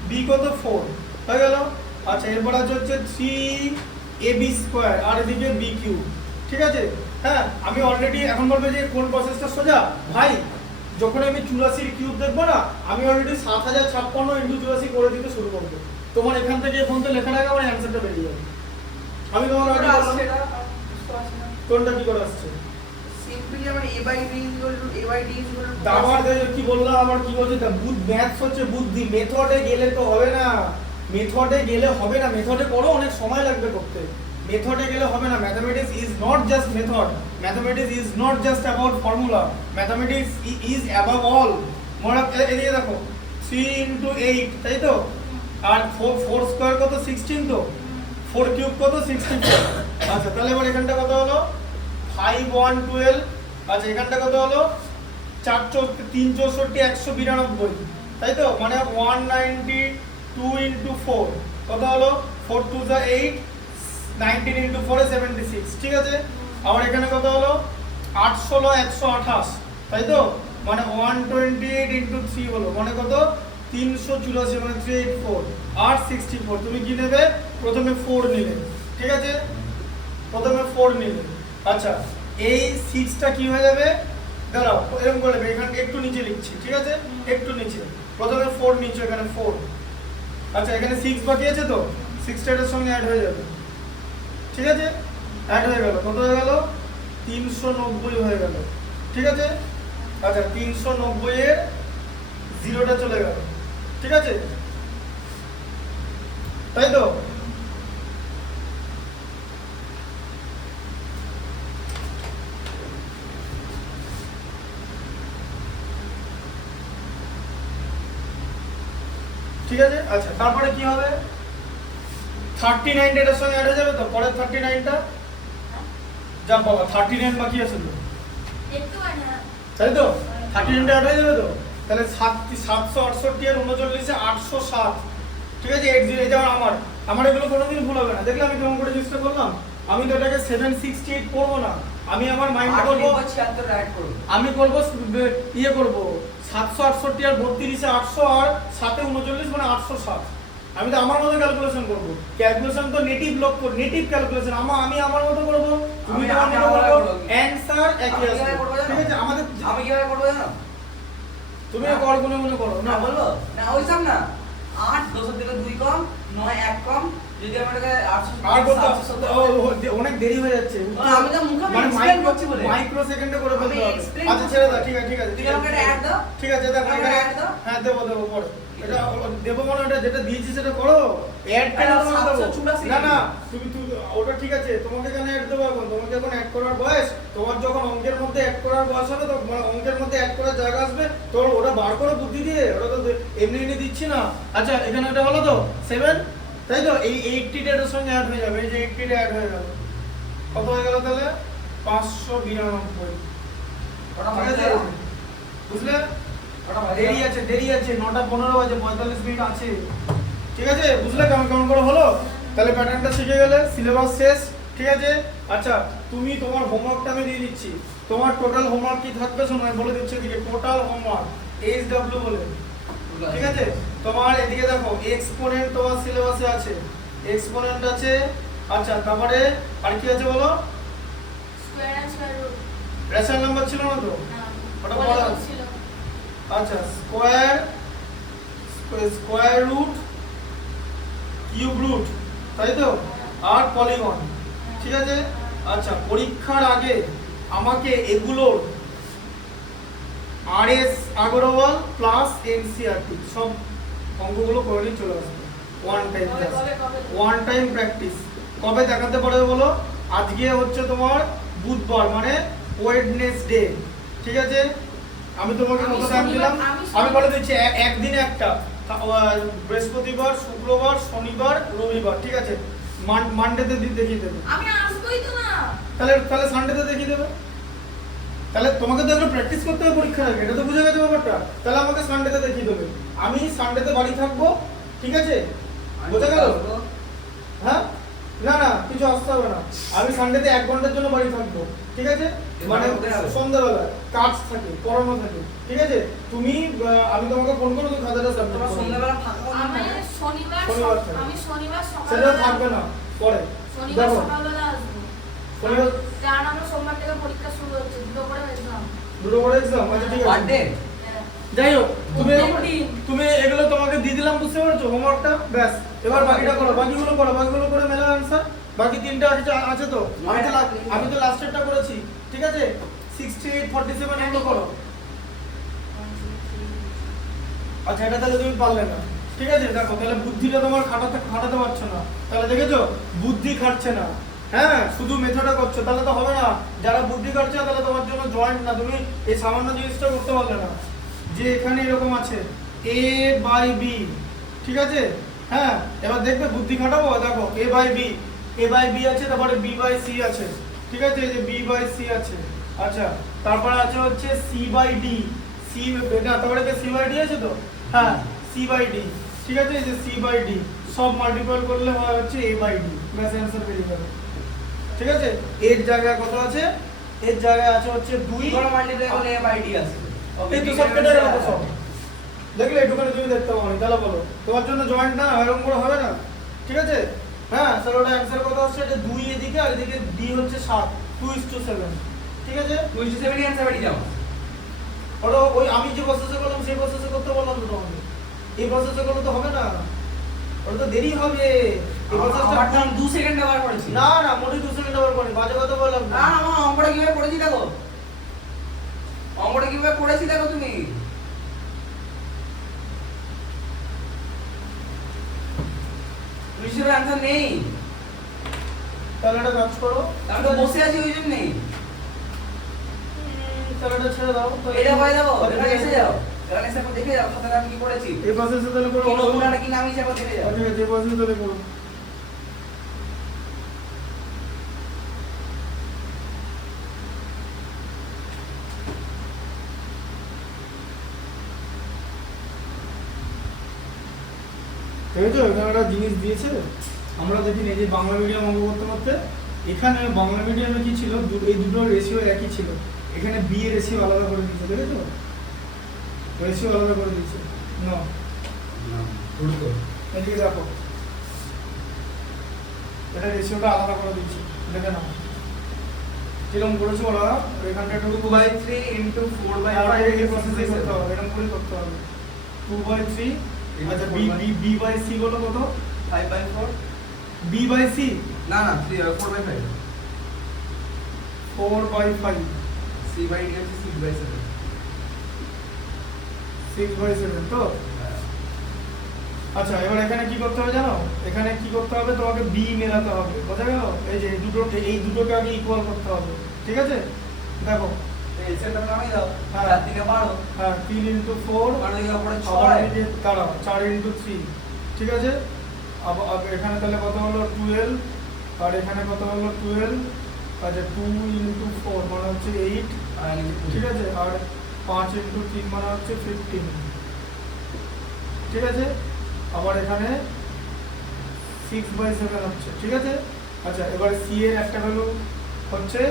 b কত? 4, হয়ে গেল। আচ্ছা, এরপর আছে হচ্ছে 3ab স্কয়ার আর এদিকে b কিউব, ঠিক আছে? হ্যাঁ, আমি অলরেডি এখন বলবো যে কোন প্রসেসটা সোজা ভাই, যখন আমি 84 কিউব দেখবো না, আমি অলরেডি 7056 ইনটু 84 করে দিতে শুরু করবো। তোমার এখান থেকে এই পর্যন্ত লেখা রাখা, আমার অ্যানসারটা বেরিয়ে যাবে। আমি তোমার আগে বললাম সেটা বুঝতে পারছি না। কোনটা কি করে আসছে, সিম্পলি আমার a/d = আবার কি বললাম, আবার কি বলছি, তা বুদ্ধ ম্যাথস হচ্ছে বুদ্ধি, মেথডে গেলে তো হবে না, মেথডে গেলে হবে না, মেথডে করো, অনেক সময় লাগবে করতে, মেথডে গেলে হবে না। Mathematics is not just method, mathematics is not just about formula, mathematics is above all. মনে এদিকে দেখো, 3 ইনটু 8, তাই তো? আর 4 স্কয়ার কত? 16, তো 4 কিউব কত? 64। আচ্ছা, তাহলে এবার এখানটা কত হলো? 5 1 12। আচ্ছা, এখানটা কত হলো? 4 3 64 192, তাই তো? মানে 192 ইনটু 4 কত হলো? 4 2 যা 8, 19 ইনটু 4 এ 76, ঠিক আছে? আবার এখানে কত হলো? 8 16 128, তাই তো? মানে 128 ইনটু 3 হলো, মানে কত? 384, মানে 384 আর 64। তুমি কি নেবে? প্রথমে 4 নিলে, ঠিক আছে? প্রথমে 4 নিলে। আচ্ছা, এই 6টা কি হয়ে যাবে? দাঁড়াও, এরকম করে নেবে, এখানে একটু নিচে লিখছি, ঠিক আছে? একটু নিচে, প্রথমে 4 নিচে, এখানে 4। আচ্ছা, এখানে 6 বাকি আছে, তো 6টা এর সঙ্গে অ্যাড হয়ে যাবে, ঠিক আছে? অ্যাড হয়ে গেল, কত হয়ে গেল? 390 হয়ে গেল, ঠিক আছে? আচ্ছা, 390 এর 0টা চলে গেল, ঠিক আছে? তাই তো? ঠিক আছে? আচ্ছা, তারপরে কি হবে? 39 এটার সঙ্গে অ্যাড হয়ে যাবে, তো পরের 39টা যা বাবা 39 বাকি আছে তো, একটু না। তাই তো? 39টা অ্যাড হয়ে যাবে তো, তাহলে 768 এর 39 এ 807, ঠিক আছে? 80, এই যেমন আমার এগুলো কোনোদিন ভুল হবে না। দেখলে আমি কেমন করে চেষ্টা করলাম, আমি তো এটাকে 768 করবো না, আমি আমার মাইন্ডে করবো, 76 রাইট করব। আমি করবো ইয়ে করবো 768 আর 32 এ 800 আর 7 এ 39 মানে 807। আমি তো আমার মতো ক্যালকুলেশন করবো, ক্যালকুলেশন তো নেটিভ লক কর, নেটিভ ক্যালকুলেশন আমি আমার মতো করবো, তুমি তোমার মতো করবো, অ্যানসার একই আসবে, ঠিক আছে? আমাদের আমি কিভাবে করব জানো? তুমি কর গুনে গুনে করো না না, বলবো না, ওইসব না। 8 200 থেকে 2 কম, 9 1 কম, যদি আমাকে 800 আর করতে 770 অনেক দেরি হয়ে যাচ্ছে আমি তো মুখে মানে explain করছি বলে। মাইক্রো সেকেন্ডে করে ফেলতে আমি হবে explain আচ্ছা করছি ছেড়ে দাও বলে। ঠিক আছে ঠিক আছে তুই আমাকে একটা add দাও। ঠিক আছে দেখো আমাকে এখানে add দাও। হ্যাঁ দেবো পরে এটা দেবো মানে ওটা যেটা দিয়েছি সেটা করো অ্যাড কেন আরে তোমাকে দেবো 784 না না তুমি ওটা ঠিক আছে তোমাকে কেন অ্যাড দেবো এখন তোমাকে এখন অ্যাড করার বয়স তোমার যখন অঙ্কের মধ্যে অ্যাড করার বয়স হবে তো মানে অঙ্কের মধ্যে অ্যাড করার জায়গা আসবে তো ওটা বার করো বুদ্ধি দিয়ে ওটা তো এমনি এমনি দিচ্ছি না আচ্ছা এখানে এটা হলো তো 7 তাই তো এই 80 টা এর সঙ্গে অ্যাড হয়ে যাবে এই যে 80 টা অ্যাড হয়ে গেল কত হয়ে গেল তাহলে 592 ওটা ঠিক মাঝে আছে দাও। বুঝলে ওটা মাঝে দেরি দাও। আছে 9:15 বাজে 45 মিনিট আছে ঠিক আছে বুঝলে কেমন কেমন করে হলো তাহলে প্যাটার্নটা শিখে গেলে সিলেবাস শেষ ঠিক আছে আচ্ছা তুমি তোমার হোমওয়ার্কটা আমি দিয়ে দিচ্ছি তোমার টোটাল হোমওয়ার্ক কি থাকবে শোনো আমি বলে দিচ্ছি এদিকে টোটাল হোমওয়ার্ক এইচডব্লিউ বলে ঠিক আছে তোমার এদিকে দেখো এক্সপোনেন্ট তোমার সিলেবাসে আছে এক্সপোনেন্ট আছে আচ্ছা তারপরে আর কি আছে বলো square and square root ration number ছিল না তো না ওটা বলে বলা ছিল আচ্ছা স্কয়ার রুট কিউব রুট তাই তো আর পলিগন ঠিক আছে আচ্ছা পরীক্ষার আগে আমাকে এগুলোর আরএস আগরওয়াল প্লাস এনসিআরটি সব অঙ্কগুলো করে নিয়ে চলে আসবে one time one time practice কবে দেখাতে পারবে বলো আজকে হচ্ছে তোমার বুধবার মানে ওয়েডনেসডে ঠিক আছে আমি তোমাকে আমি কত টাইম দিলাম শনিবার- আমি বলে দিচ্ছি একদিনে একটা বৃহস্পতিবার শুক্রবার শনিবার রবিবার ঠিক আছে মানডেতে দিন দেখিয়ে দেবে আমি আসবই তো না তাহলে সানডেতে দেখিয়ে দেবে তাহলে তোমাকে তো একটু প্র্যাকটিস করতে হবে পরীক্ষার আগে এটা তো বুঝে গেছে ব্যাপারটা তাহলে আমাকে সানডেতে দেখিয়ে দেবে আমি সানডেতে বাড়ি থাকবো ঠিক আছে বোঝা গেল হ্যাঁ না না কিছু আসতে হবে না আমি সানডেতে 1 ঘন্টার জন্য বাড়ি থাকবো ঠিক আছে মানে সন্ধ্যাবেলা কাজ থাকে পড়ানো থাকে ঠিক আছে তুমি আমি তোমাকে ফোন করে তুমি খাতাটা তোমরা সাবমিট করো সন্ধ্যাবেলা থাকো না আমি কেন? শনিবার শনিবার থাকে। আমি শনিবার সেটা সকালবেলা থাকবে না পরে শনিবার দেখো সকালবেলা আসবো শনিবার কারণ আমরা সোমবার থেকে পরীক্ষা শুরু হচ্ছে দুটো করে এক্সাম দুটো করে এক্সাম আচ্ছা ঠিক আছে বার্থডে যাই হোক তুমি প্রত্যেক দিন। তুমি এগুলো তোমাকে দিয়ে দিলাম বুঝতে পারছো হোমওয়ার্কটা ব্যাস এবার বাকিটা করো বাকিগুলো করে মেলা आंसर বাকি তিনটা আছে তো আমি তো লাস্টেরটা করেছি ঠিক আছে 68 47 এগুলো করো আচ্ছা এটা তাহলে তুমি পারলে না ঠিক আছে দেখো তাহলে বুদ্ধিটা তোমার খাটাতে পারছো না তাহলে দেখেছো বুদ্ধি খাটছে না হ্যাঁ শুধু মেথডটা করছো তাহলে তো হবে না যারা বুদ্ধি খাটছে না তাহলে তোমার জন্য জয়েন্ট না তুমি এই সামান্য জিনিসটা করতে পারলে না যে এখানে এরকম আছে a বাই b ঠিক আছে হ্যাঁ এবার দেখবে বুদ্ধি খাটাবো দেখো a বাই b আছে তারপরে b বাই c আছে ঠিক আছে এই যে b বাই c আছে আচ্ছা তারপরে আছে হচ্ছে c বাই d c না তারপরে কি c বাই d আছে তো হ্যাঁ c বাই d ঠিক আছে এই যে c বাই d সব মাল্টিপ্লাই করলে হয় হচ্ছে a বাই d ব্যাস অ্যানসার বেরিয়ে যাবে ঠিক আছে এর জায়গায় কত আছে এর জায়গায় আছে হচ্ছে 2 তোমরা মাল্টিপ্লাই করলে এ বাই ডি আছে এই তো সব কেটে গেল তো সব দেখলে এটুখানি তুমি দেখতে পাবো না তাহলে বলো তোমার জন্য জয়েন্ট না এরকম করে হবে না ঠিক আছে হ্যাঁ তাহলে ওটা অ্যানসার কত আসছে এটা 2 এদিকে আর এদিকে d হচ্ছে 7 2:7 ঠিক আছে 2:7 এর অ্যানসার বাড়ি যাও ওটা ওই আমি যে প্রসেসে করলাম সেই প্রসেসে করতে বললাম তো তোমাকে এই প্রসেসে করলে তো হবে না ওটা তো দেরি হবে এই প্রসেসটা আমার টাইম 2 সেকেন্ড ব্যবহার করেছি না না মোটে 2 সেকেন্ড আবার করে বাজে কথা বললাম না না আমার অঙ্কটা কিভাবে করেছি দেখো অঙ্কটা কিভাবে করেছি দেখো তুমি নিশ্চয়ই অ্যানসার নেই তাহলে এটা কাজ করো আমি তো বসে আছি ওই জন্যই তাহলে এটা ছেড়ে দাও এটা হয়ে যাবো এটা এসে যাও এখানে এসে একবার দেখে যাও খাতাটা আমি কি করেছি এই প্রসেসে তাহলে করো কোনো গুণাটা কি নামিয়েছি একবার দেখে যাও ঠিক আছে এই প্রসেসে তাহলে করো দেখেছো এখানে একটা জিনিস দিয়েছে আমরা দেখিনি এই যে বাংলা মিডিয়াম অঙ্ক করতে করতে এখানে বাংলা মিডিয়ামে কি ছিল এই দুটো রেশিও একই ছিল এখানে বি এর রেশিও আলাদা করে দিয়েছে দেখেছো রেশিও আলাদা করে দিয়েছে না এদিকে দেখো এটা রেশিওটা আলাদা করে দিয়েছি দেখে নাও কিরকম করেছো ওরা এখানটা একটু 2/3 into 4/5 এই প্রসেসে করতে হবে এরকম করে করতে হবে 2/3 আচ্ছা বি বাই সি বলো কত 5/4 বি বাই সি না না 4/5 4/5 সি বাই ডি হচ্ছে 6/7 6/7 তো আচ্ছা এবার এখানে কি করতে হবে জানো এখানে কি করতে হবে তোমাকে বি মেলাতে হবে বোঝা গেল এই যে এই দুটোকে আগে ইকুয়াল করতে হবে ঠিক আছে দেখো এই সেন্টার নামাই দাও হ্যাঁ। 4 দিকে 12 হ্যাঁ 3 ইন্টু 4 আর দিকে পড়ে আবার 6 এই যে দাঁড়াও 4 ইন্টু 3 ঠিক আছে আবার এখানে তাহলে কত হলো 12 আর এখানে কত হলো 12 আচ্ছা 2 ইন্টু 4 মানে হচ্ছে 8 আর নিচে ঠিক আছে আর 5 ইন্টু 3 মানে হচ্ছে 15 ঠিক আছে আবার এখানে 6/7 হচ্ছে ঠিক আছে আচ্ছা এবার সি এর একটা ভ্যালু হচ্ছে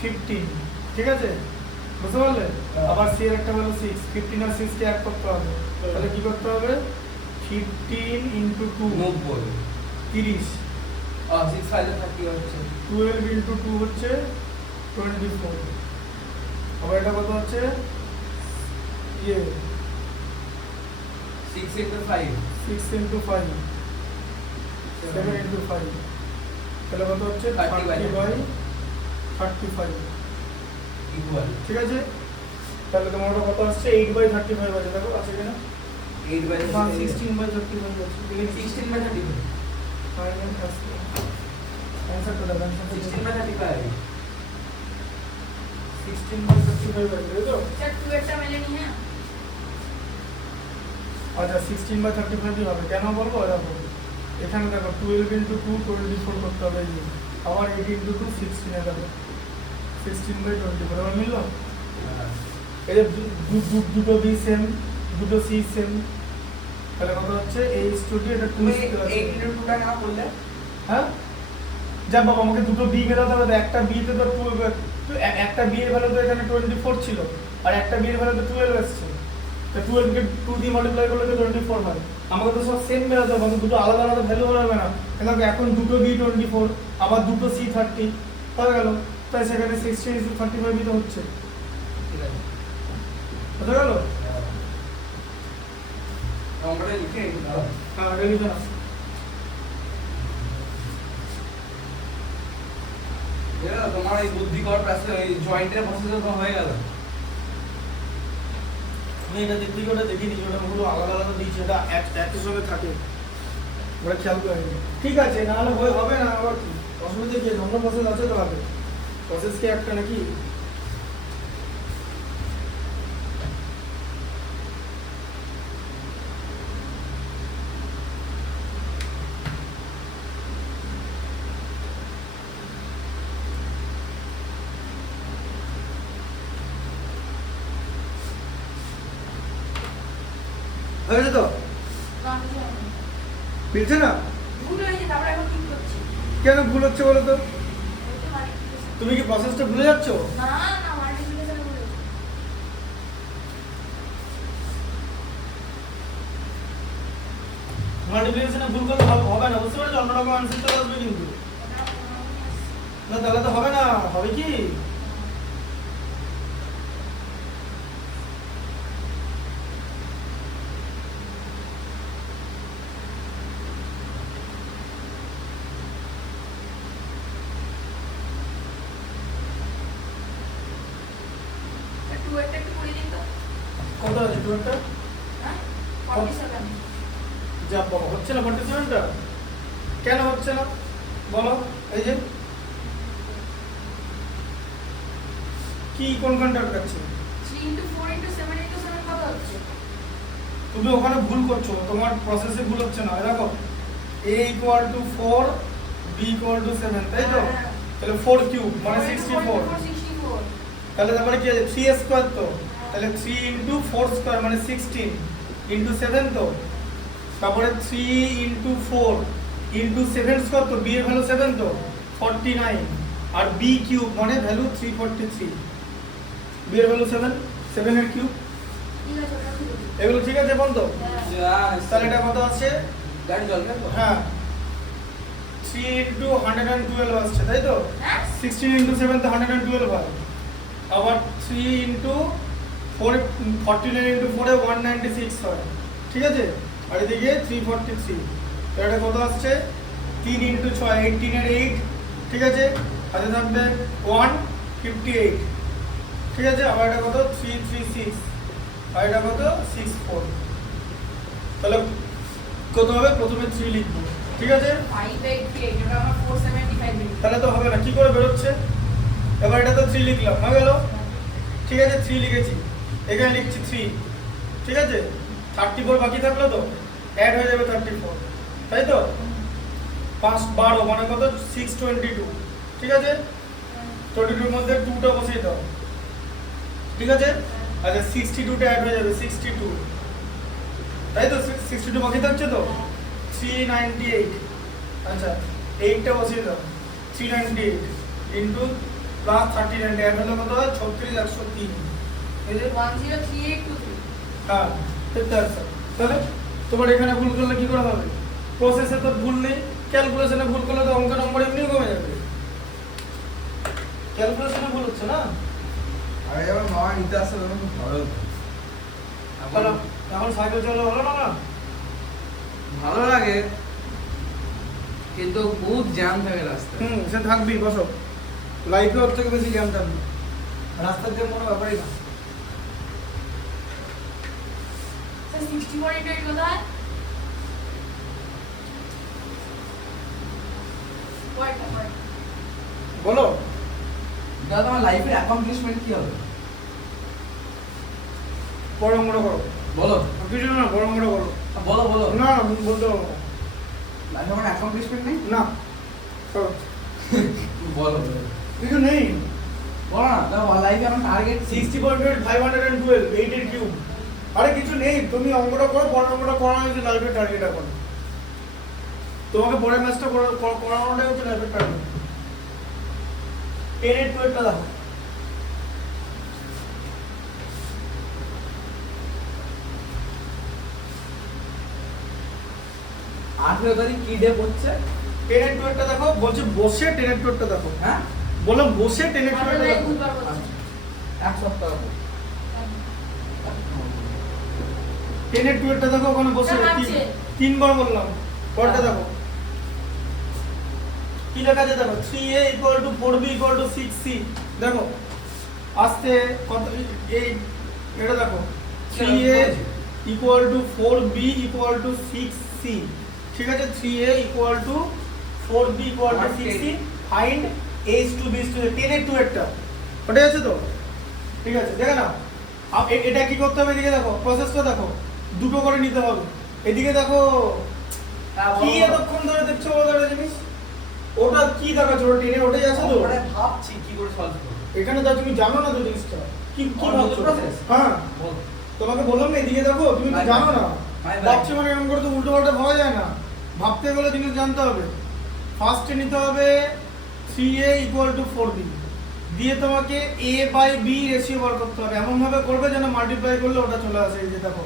15 ঠিক আছে বুঝতে পারলে হ্যাঁ। আবার সি এর একটা ভ্যালু 6 15 আর 6 কে অ্যাড করতে হবে তাহলে কি করতে হবে 15 ইন্টু 2 90 30 6 5 30 হচ্ছে 12 ইন্টু 2 হচ্ছে 24 আবার এটা কত হচ্ছে ইয়ে 6 into 5 6 ইন্টু 5 7 ইন্টু 5 তাহলে কত হচ্ছে 30 by 30/35 ইকুয়াল ঠিক আছে তাহলে তোমার ওটা কত আসছে 8/35 আছে দেখো আছে কিনা 8 by 16/35 আছে 16 by 35 ফাইনাল আসছে आंसर তো দাও 16 by 35 16/35 আছে তাই তো স্যার 2 একটা মেলেনি হ্যাঁ আচ্ছা 16/35 হবে কেন বলবো দেখো এখানে দেখো 12 ইন্টু 2 24 করতে হবে এই যে। আবার 8 ইন্টু 2 16 এ দেখো 16/24 আবার মিললো এই যে দুটো বি সেম দুটো সি সেম তাহলে কত হচ্ছে এই স্টুডিও এটা 2 তুমি স্কয়ার 8 into 2 টা কেন বললে হ্যাঁ যা বাবা আমাকে দুটো বি মেলাতে হবে তো একটা বি তে তো একটা বি এর ভ্যালু তো এখানে 24 ছিল আর একটা বি এর ভ্যালু তো 12 আসছে তো 12 কে 2 দিয়ে মাল্টিপ্লাই করলে তো 24 হয় আমাকে তো সব সেম মেলাতে হবে আমাকে দুটো আলাদা আলাদা ভ্যালু হবে না দেখো এখন দুটো বি 24 আবার দুটো সি 30 হয়ে গেল তাই সেখানে 16/35 তো হচ্ছে ঠিক আছে বুঝা গেল নম্বরটা লিখে দাও হ্যাঁ রেডি না এরা তোমার এই বুদ্ধিকর প্লাস এই জয়েন্টের প্রসেসর তো হয়ে গেল আমি এটা দেখতে গিয়ে ওটা দেখিনি যে ওটা পুরো আলাদা আলাদা দিয়েছে এটা একই সঙ্গে থাকে ওটা খেয়াল করিনি ঠিক আছে নাহলে হবে না আবার কি অসুবিধা কি অন্য প্রসেস আছে তো আগে প্রসেস কি একটা নাকি হয়েছে তো না কিছু হয়নি। মিলছে না ভুল হয়েছে তারপরে এখন ঠিক করছি কেন ভুল হচ্ছে বলো তো ওই তো multiplication। তুমি কি প্রসেসটা ভুলে যাচ্ছ না না মাল্টিপ্লিকেশন ভুল হয়েছে মাল্টিপ্লিকেশনে ভুল করলে হবে না বুঝতে পারছো অন্য রকম আনসার চলে আসবে কিন্তু না তাহলে তো হবে না হবে কি একটু একটা একটু করে দিন তো কত আছে টুয়েলভটা হ্যাঁ 47 যা বাবা হচ্ছে না 47টা কেন হচ্ছে না বলো এই যে কি কোনখানটা আটকাচ্ছে 3 into 4 into 7 into 7 কত হচ্ছে তুমি ওখানে ভুল করছো তোমার প্রসেসে ভুল হচ্ছে না দেখো a = 4 b = 7 তাই তো হ্যাঁ। তাহলে 4 কিউব মানে 64 64 তাহলে তারপরে কি আছে 3 স্কয়ার তো তাহলে 3 ইনটু 4 স্কয়ার মানে 16 ইনটু 7 তো তারপরে 3 ইনটু 4 ইনটু 7 স্কয়ার তো b এর ভ্যালু 7 তো 49 আর b কিউব মানে ভ্যালু 343 b এর ভ্যালু 7 7 এর কিউব ঠিক আছে ওটা ঠিক আছে এগুলো ঠিক আছে বল তো হ্যাঁ তাহলে এটা কত আছে গাড়ি চলবে তো হ্যাঁ 3 ইনটু 112 আসছে তাই তো হ্যাঁ 16 ইনটু 7 তো 112 হয় আবার 3 ইনটু 4 49 ইনটু 4 এ 196 হয় ঠিক আছে আর এদিকে 343 তো এটা কত আসছে 3 ইন্টু 6 18 এর 8, ঠিক আছে, হাতে থাকবে 158, ঠিক আছে, আবার এটা কত 336, আর এটা কত 64, তাহলে কত হবে, প্রথমে 3 লিখবো, ঠিক আছে, 588 ওটা আমার 475 লিখি। তাহলে তো হবে না, কি করে বেরোচ্ছে, এবার এটা তো 3 লিখলাম, হয়ে গেল, ঠিক আছে, 3 লিখেছি, এখানে লিখছি 3, ঠিক আছে, 34 বাকি থাকলো তো, অ্যাড হয়ে যাবে 34, তাই তো, 5 12 মানে কত 622, ঠিক আছে, 22 এর মধ্যে 2টা বসিয়ে দাও, ঠিক আছে, আচ্ছা 62টা অ্যাড হয়ে যাবে 62, তাই তো, 62 বাকি থাকছে তো, 398, আচ্ছা 8টা বসিয়ে দাও, 398 ইন্টু প্লাস 39 অ্যাড হলে কত হয় 36103, এই যে 103823 হ্যাঁ ঠিক আছে। তাহলে তোমার এখানে ভুল করলে কি করে হবে, প্রসেসে তো ভুল নেই, ক্যালকুলেশনে ভুল করলে তো অঙ্কের নম্বর এমনিই কমে যাবে, ক্যালকুলেশনে ভুল হচ্ছে না, আরে যখন মামা নিতে আসছে তখন খুব ভালো হতো। তাহলে এখন সাইকেল চালালে ভালো না না, ভালো লাগে কিন্তু বহুত জ্যাম থাকে রাস্তায়। সে থাকবি, বসো, লাইফে ওর থেকে বেশি জ্যাম থাকবি, রাস্তার জ্যাম কোনো ব্যাপারই না। স্যার 64 ইনটু 8 কত হয়? কয়টা কয়টা? বলো, দাদা তোমার লাইফের অ্যাকমপ্লিশমেন্ট কি হবে বড় অঙ্কটা করো, বলো কিছু না, বড় অঙ্কটা করো, বলো বলো না না বলতে পারবো না, লাইফে কোনো অ্যাকমপ্লিশমেন্ট নেই না করো, বলো কিছু নেই, বলো না দাদা লাইফে আমার টার্গেট 60.512 8 এর কিউব, আরে কিছু নেই, তুমি অঙ্কটা করো, বড় অঙ্কটা করা হয়েছে লাইফের টার্গেট, এখন তোমাকে পরের ম্যাচটা করানোটাই হচ্ছে লাইফের টার্গেট, 10 এর 12টা দেখো, আঠেরো তারিখ কি ডে পড়ছে 10 এর 12টা দেখো, বলছে বসে 10 এর 12টা দেখো, হ্যাঁ বললাম বসে 10 এর 12টা দেখো, বুধবার বলছে। এক সপ্তাহ পর। 10 এর 12টা দেখো, ওখানে বসে না, আছে। তিনবার বললাম, পরেরটা দেখো কি লেখা আছে দেখো, 3a = 4b = 6c, দেখো আস্তে কত এই এটা দেখো, 3a = 4b = 6c, ঠিক আছে, 3a = 4b = 6c, find h to b to 10 এর 12টা, ওটা আছে তো, ঠিক আছে, দেখে নাও, এটা কি করতে হবে, এদিকে দেখো, প্রসেসটা দেখো, দুটো করে নিতে হবে, এদিকে দেখো, হ্যাঁ, কি বলো, বলো। এতক্ষণ ধরে দেখছো ওটা জিনিস, ওটা কি দেখাচ্ছে, ওটা টেনে ওটাই আছে তো, ওপরে ভাবছি কি করে সলভ করব এখানে তো তুমি জানো না তো জিনিসটা কি কি অন্য ভাবছো, process? হ্যাঁ বল তোমাকে বললাম না এদিকে দেখো, তুমি তো ভাই, জানো না, ভাই, ভাই। ভাবছো মানে এরকম করে তো উল্টো পাল্টা ভাবা যায় না, ভাবতে গেলে জিনিস জানতে হবে, ফার্স্টে নিতে হবে 3a = 4b, দিয়ে তোমাকে a/b রেশিও বার করতে হবে, এমন ভাবে করবে যেন মাল্টিপ্লাই করলে ওটা চলে আসে, এই যে দেখো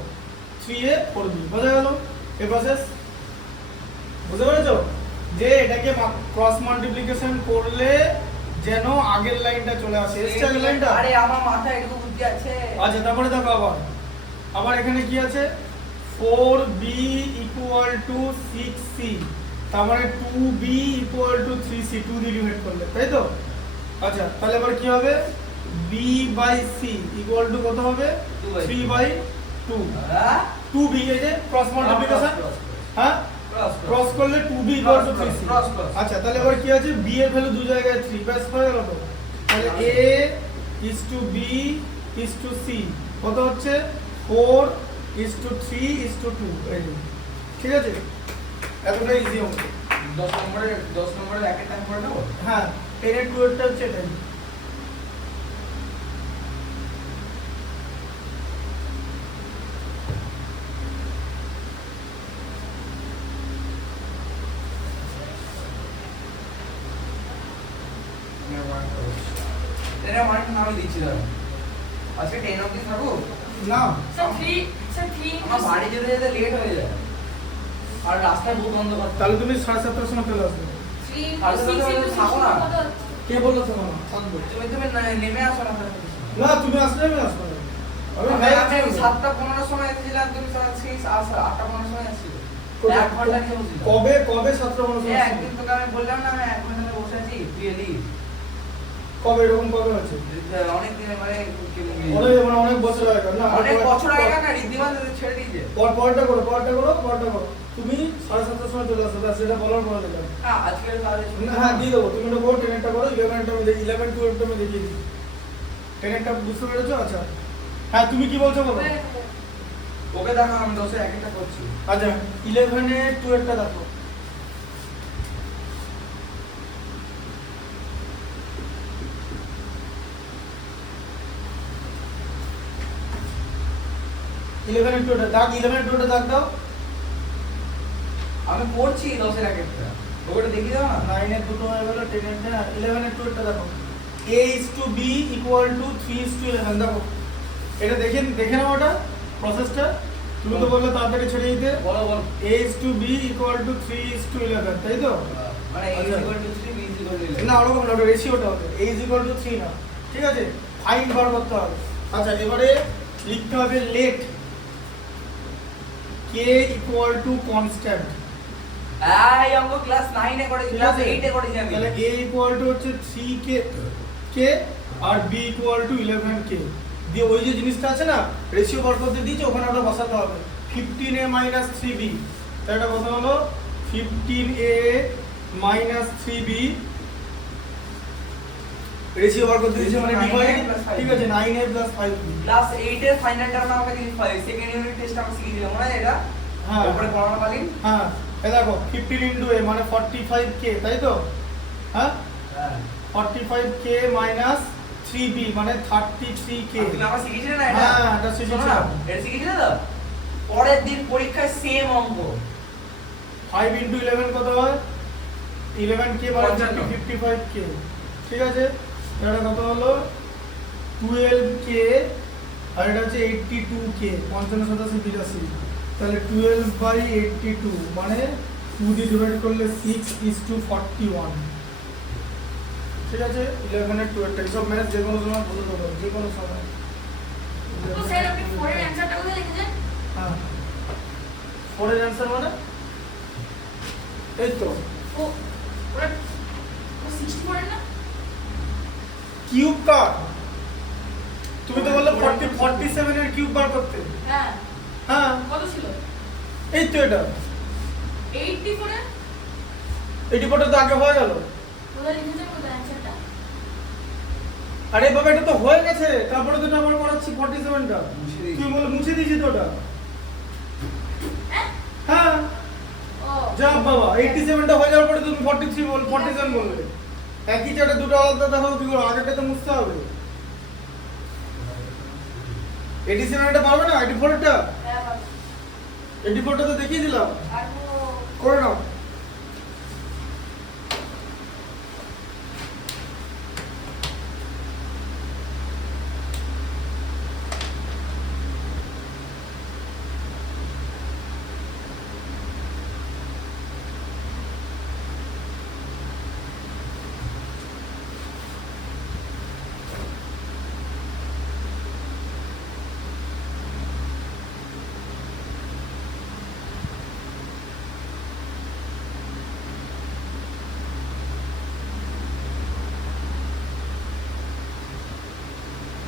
3a 4b, বোঝা গেল এই প্রসেস, বুঝতে পেরেছো, যে এটাকে ক্রস মাল্টিপ্লিকেশন করলে যেন আগের লাইনটা চলে আসে, এসছে আগের লাইনটা, আরে আমার মাথায় একটু বুদ্ধি আছে আচ্ছা তারপরে দেখো আবার এখানে কি আছে, 4b = 6c, তার মানে 2b = 3c, 2 দিয়ে ডিভাইড করলে, তাই তো, আচ্ছা তাহলে এবার কি হবে, b/c = কত হবে, 3/2, হ্যাঁ 2b, এই যে ক্রস মাল্টিপ্লিকেশন, হ্যাঁ ক্রস করলে 2b Cross, = 3c, cross, cross. আচ্ছা তাহলে এবার কি আছে, b এর ভ্যালু দু জায়গায় 3, ব্যাস হয়ে গেল তো, তাহলে a b c কত হচ্ছে 4:3:2, এই যে, ঠিক আছে, এতটা ইজি অঙ্ক, 10 নম্বরের একের টাইম করে নেবো হ্যাঁ 10 এর 12টা হচ্ছে এটাই, এটা মানে আমি দিচ্ছি দাদা আজকে 10 অবধি থাকো না স্যার 3 স্যার 3 আমার বাড়ি যেতে যেতে লেট হয়ে যায় আর রাস্তায় বহুত অন্ধকার তাহলে তুমি 7:30টার সময় চলে আসবে, 3 আর 6 তাহলে into 6 থাকো না। কত? কে বললো শোনো না, শান্ত। তুমি নেমে আসো না না তুমি আসলে আমি আসবো না, আমি আমি ভাই আমি 7:15 সময় এসেছিলাম তুমি সেই 8:15 সময় আসছিলে এক ঘন্টা নিয়ে বসেছিলাম। কবে কবে 17 মানুষ এই একদিন তোকে আমি বললাম না আমি 1 ঘন্টা ধরে বসে আছি তুই এলি কবে এরকম কবে হচ্ছে অনেক দিন মানে অনেক বছর আগে না অনেক বছর আগে না ঋদ্ধিমান ছেড়ে দিয়েছে পরটা করো তুমি 7:30 সময় চলে আসো সেটা বলার পরে দেখো হ্যাঁ আজকের কাজে হ্যাঁ দিয়ে দেবো তুমি এটা করো 10টা করো 11টা আমি দেখি 11 12টা আমি দেখিয়ে দিই 10টা বুঝতে পেরেছো আচ্ছা হ্যাঁ তুমি কি বলছো বলো ওকে দেখা আমি 10 এ এক একটা করছি আচ্ছা 11 এ 12টা দেখো ইলেভেন টুটা দাগ দাও আমি করছি 10 এর এক একটা ওটা দেখিয়ে দাও না 9 এর দুটো হয়ে গেল 10 এর না 11 এর টুটা দেখো a is to b equal to 3 is to 11 দেখো এটা দেখে নাও ওটা প্রসেসটা তুমি তো বললে তাড়াতাড়ি ছেড়ে দিতে বলো বলো a is to b equal to 3 is to 11 তাই তো মানে a আচ্ছা। equal to 3 b equal to 11 না ওরকম না ওটা রেশিওটা হবে a is equal to 3 না ঠিক আছে ফাইন বার করতে হবে আচ্ছা এবারে লিখতে হবে late k equal to constant এই অঙ্ক ক্লাস 9 এ করেছি ঠিক ক্লাস আছে? 8 এ করেছি আমি তাহলে a equal to হচ্ছে 3k R b equal to 11k দিয়ে ওই যে জিনিসটা আছে না রেশিও বার করতে দিয়েছে ওখানে ওটা বসাতে হবে 15a 3b তাহলে এটা কত হলো 15a 3b রেশিও বার করতে দিয়েছে মানে 9a ডিভাইড plus 5b ঠিক আছে 9a 5b ক্লাস 8 এর ফাইনাল টার্ম আমাকে দিন সেকেন্ড ইউনিট টেস্ট আমরা শিখিয়ে দিলাম মনে আছে এটা হ্যাঁ উপরে করোনাকালীন হ্যাঁ এই দেখো 15 into a মানে 45k তাই তো হ্যাঁ হ্যাঁ 45k 3b মানে 33k তুমি আমার শিখিয়েছিলে না এটা হ্যাঁ, এটা শিখিয়েছিলাম। শোনো না, এটা শিখিয়েছিলে তো পরের দিন পরীক্ষায় সেম অঙ্ক 5 into 11 কত হয় 11k মানে 55 55k ঠিক আছে এটা কত হলো 12k আর এটা হচ্ছে 82k 55 87 82 তাহলে 12/82 মানে 2 দিয়ে ডিভাইড করলে 6:41 ঠিক আছে 11 এর 12 সব ম্যাথ যে কোনো সময় বলে দেবো যে কোনো সময় তো স্যার আপনি 4 এর অ্যানসারটা কোথায় লিখেছেন হ্যাঁ 4 এর অ্যানসার মানে এই তো ও ওটা ও 64 এর না কিউব কাট তুমি তো বললে 47 এর কিউব বার করতে হ্যাঁ হ্যাঁ কত ছিল এই তো এটা 84 এর এটি পড়ে তো আগে হয়ে গেল কোথায় লিখেছেন কোথায় অ্যানসারটা আরে বাবা এটা তো হয়ে গেছে তারপরে তো আবার করাচ্ছি 47টা মুছে দিয়েছি। তুই বলে মুছে দিয়েছি তো ওটা হ্যাঁ হ্যাঁ ও যা বাবা 87টা হয়ে যাওয়ার পরে তুমি 43 বল 47 বলবে একই চাটে দুটো আলাদা দেখাও কি করে আগেরটা তো মুছতে হবে 87টা পারবে না 84টা হ্যাঁ বাবা 84টা তো দেখিয়ে দিলাম আর ও করে নাও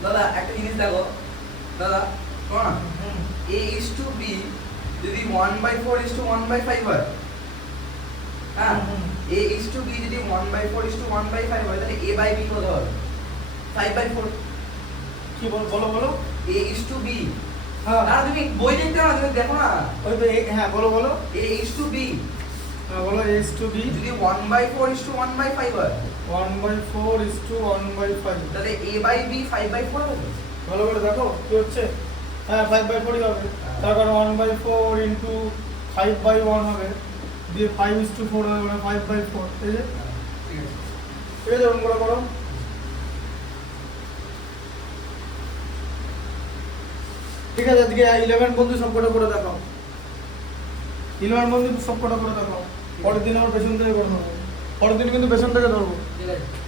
দাদা একটা জিনিস দেখো দাদা শোনো না a is to b যদি 1/4 is to 1/5 হয় হ্যাঁ a is to b যদি 1/4 is to 1/5 হয় তাহলে a by b কত হবে 5/4 কি বলো বলো a is to b হ্যাঁ না তুমি বই দেখতে না তুমি দেখো না ওই তো হ্যাঁ বলো a is to b হ্যাঁ বলো a is to b যদি 1/4 is to 1/5 হয় 1/4 is to 1/5 তাহলে a by b 5/4 হবে ভালো করে দেখো কি হচ্ছে হ্যাঁ 5/4 ই হবে তারপর 1/4 into 5/1 হবে দিয়ে 5:4 হবে মানে 5/4 ঠিক আছে ঠিক আছে ঠিক আছে ওরকম করে করো ঠিক আছে আজকে 11 বন্ধু সব কটা করে দেখাও 11 বন্ধু সব কটা করে দেখাও পরের দিন আমার পেছন থেকে করে নেবো পরের দিন কিন্তু পেছন থেকে ধরবো ঠিক আছে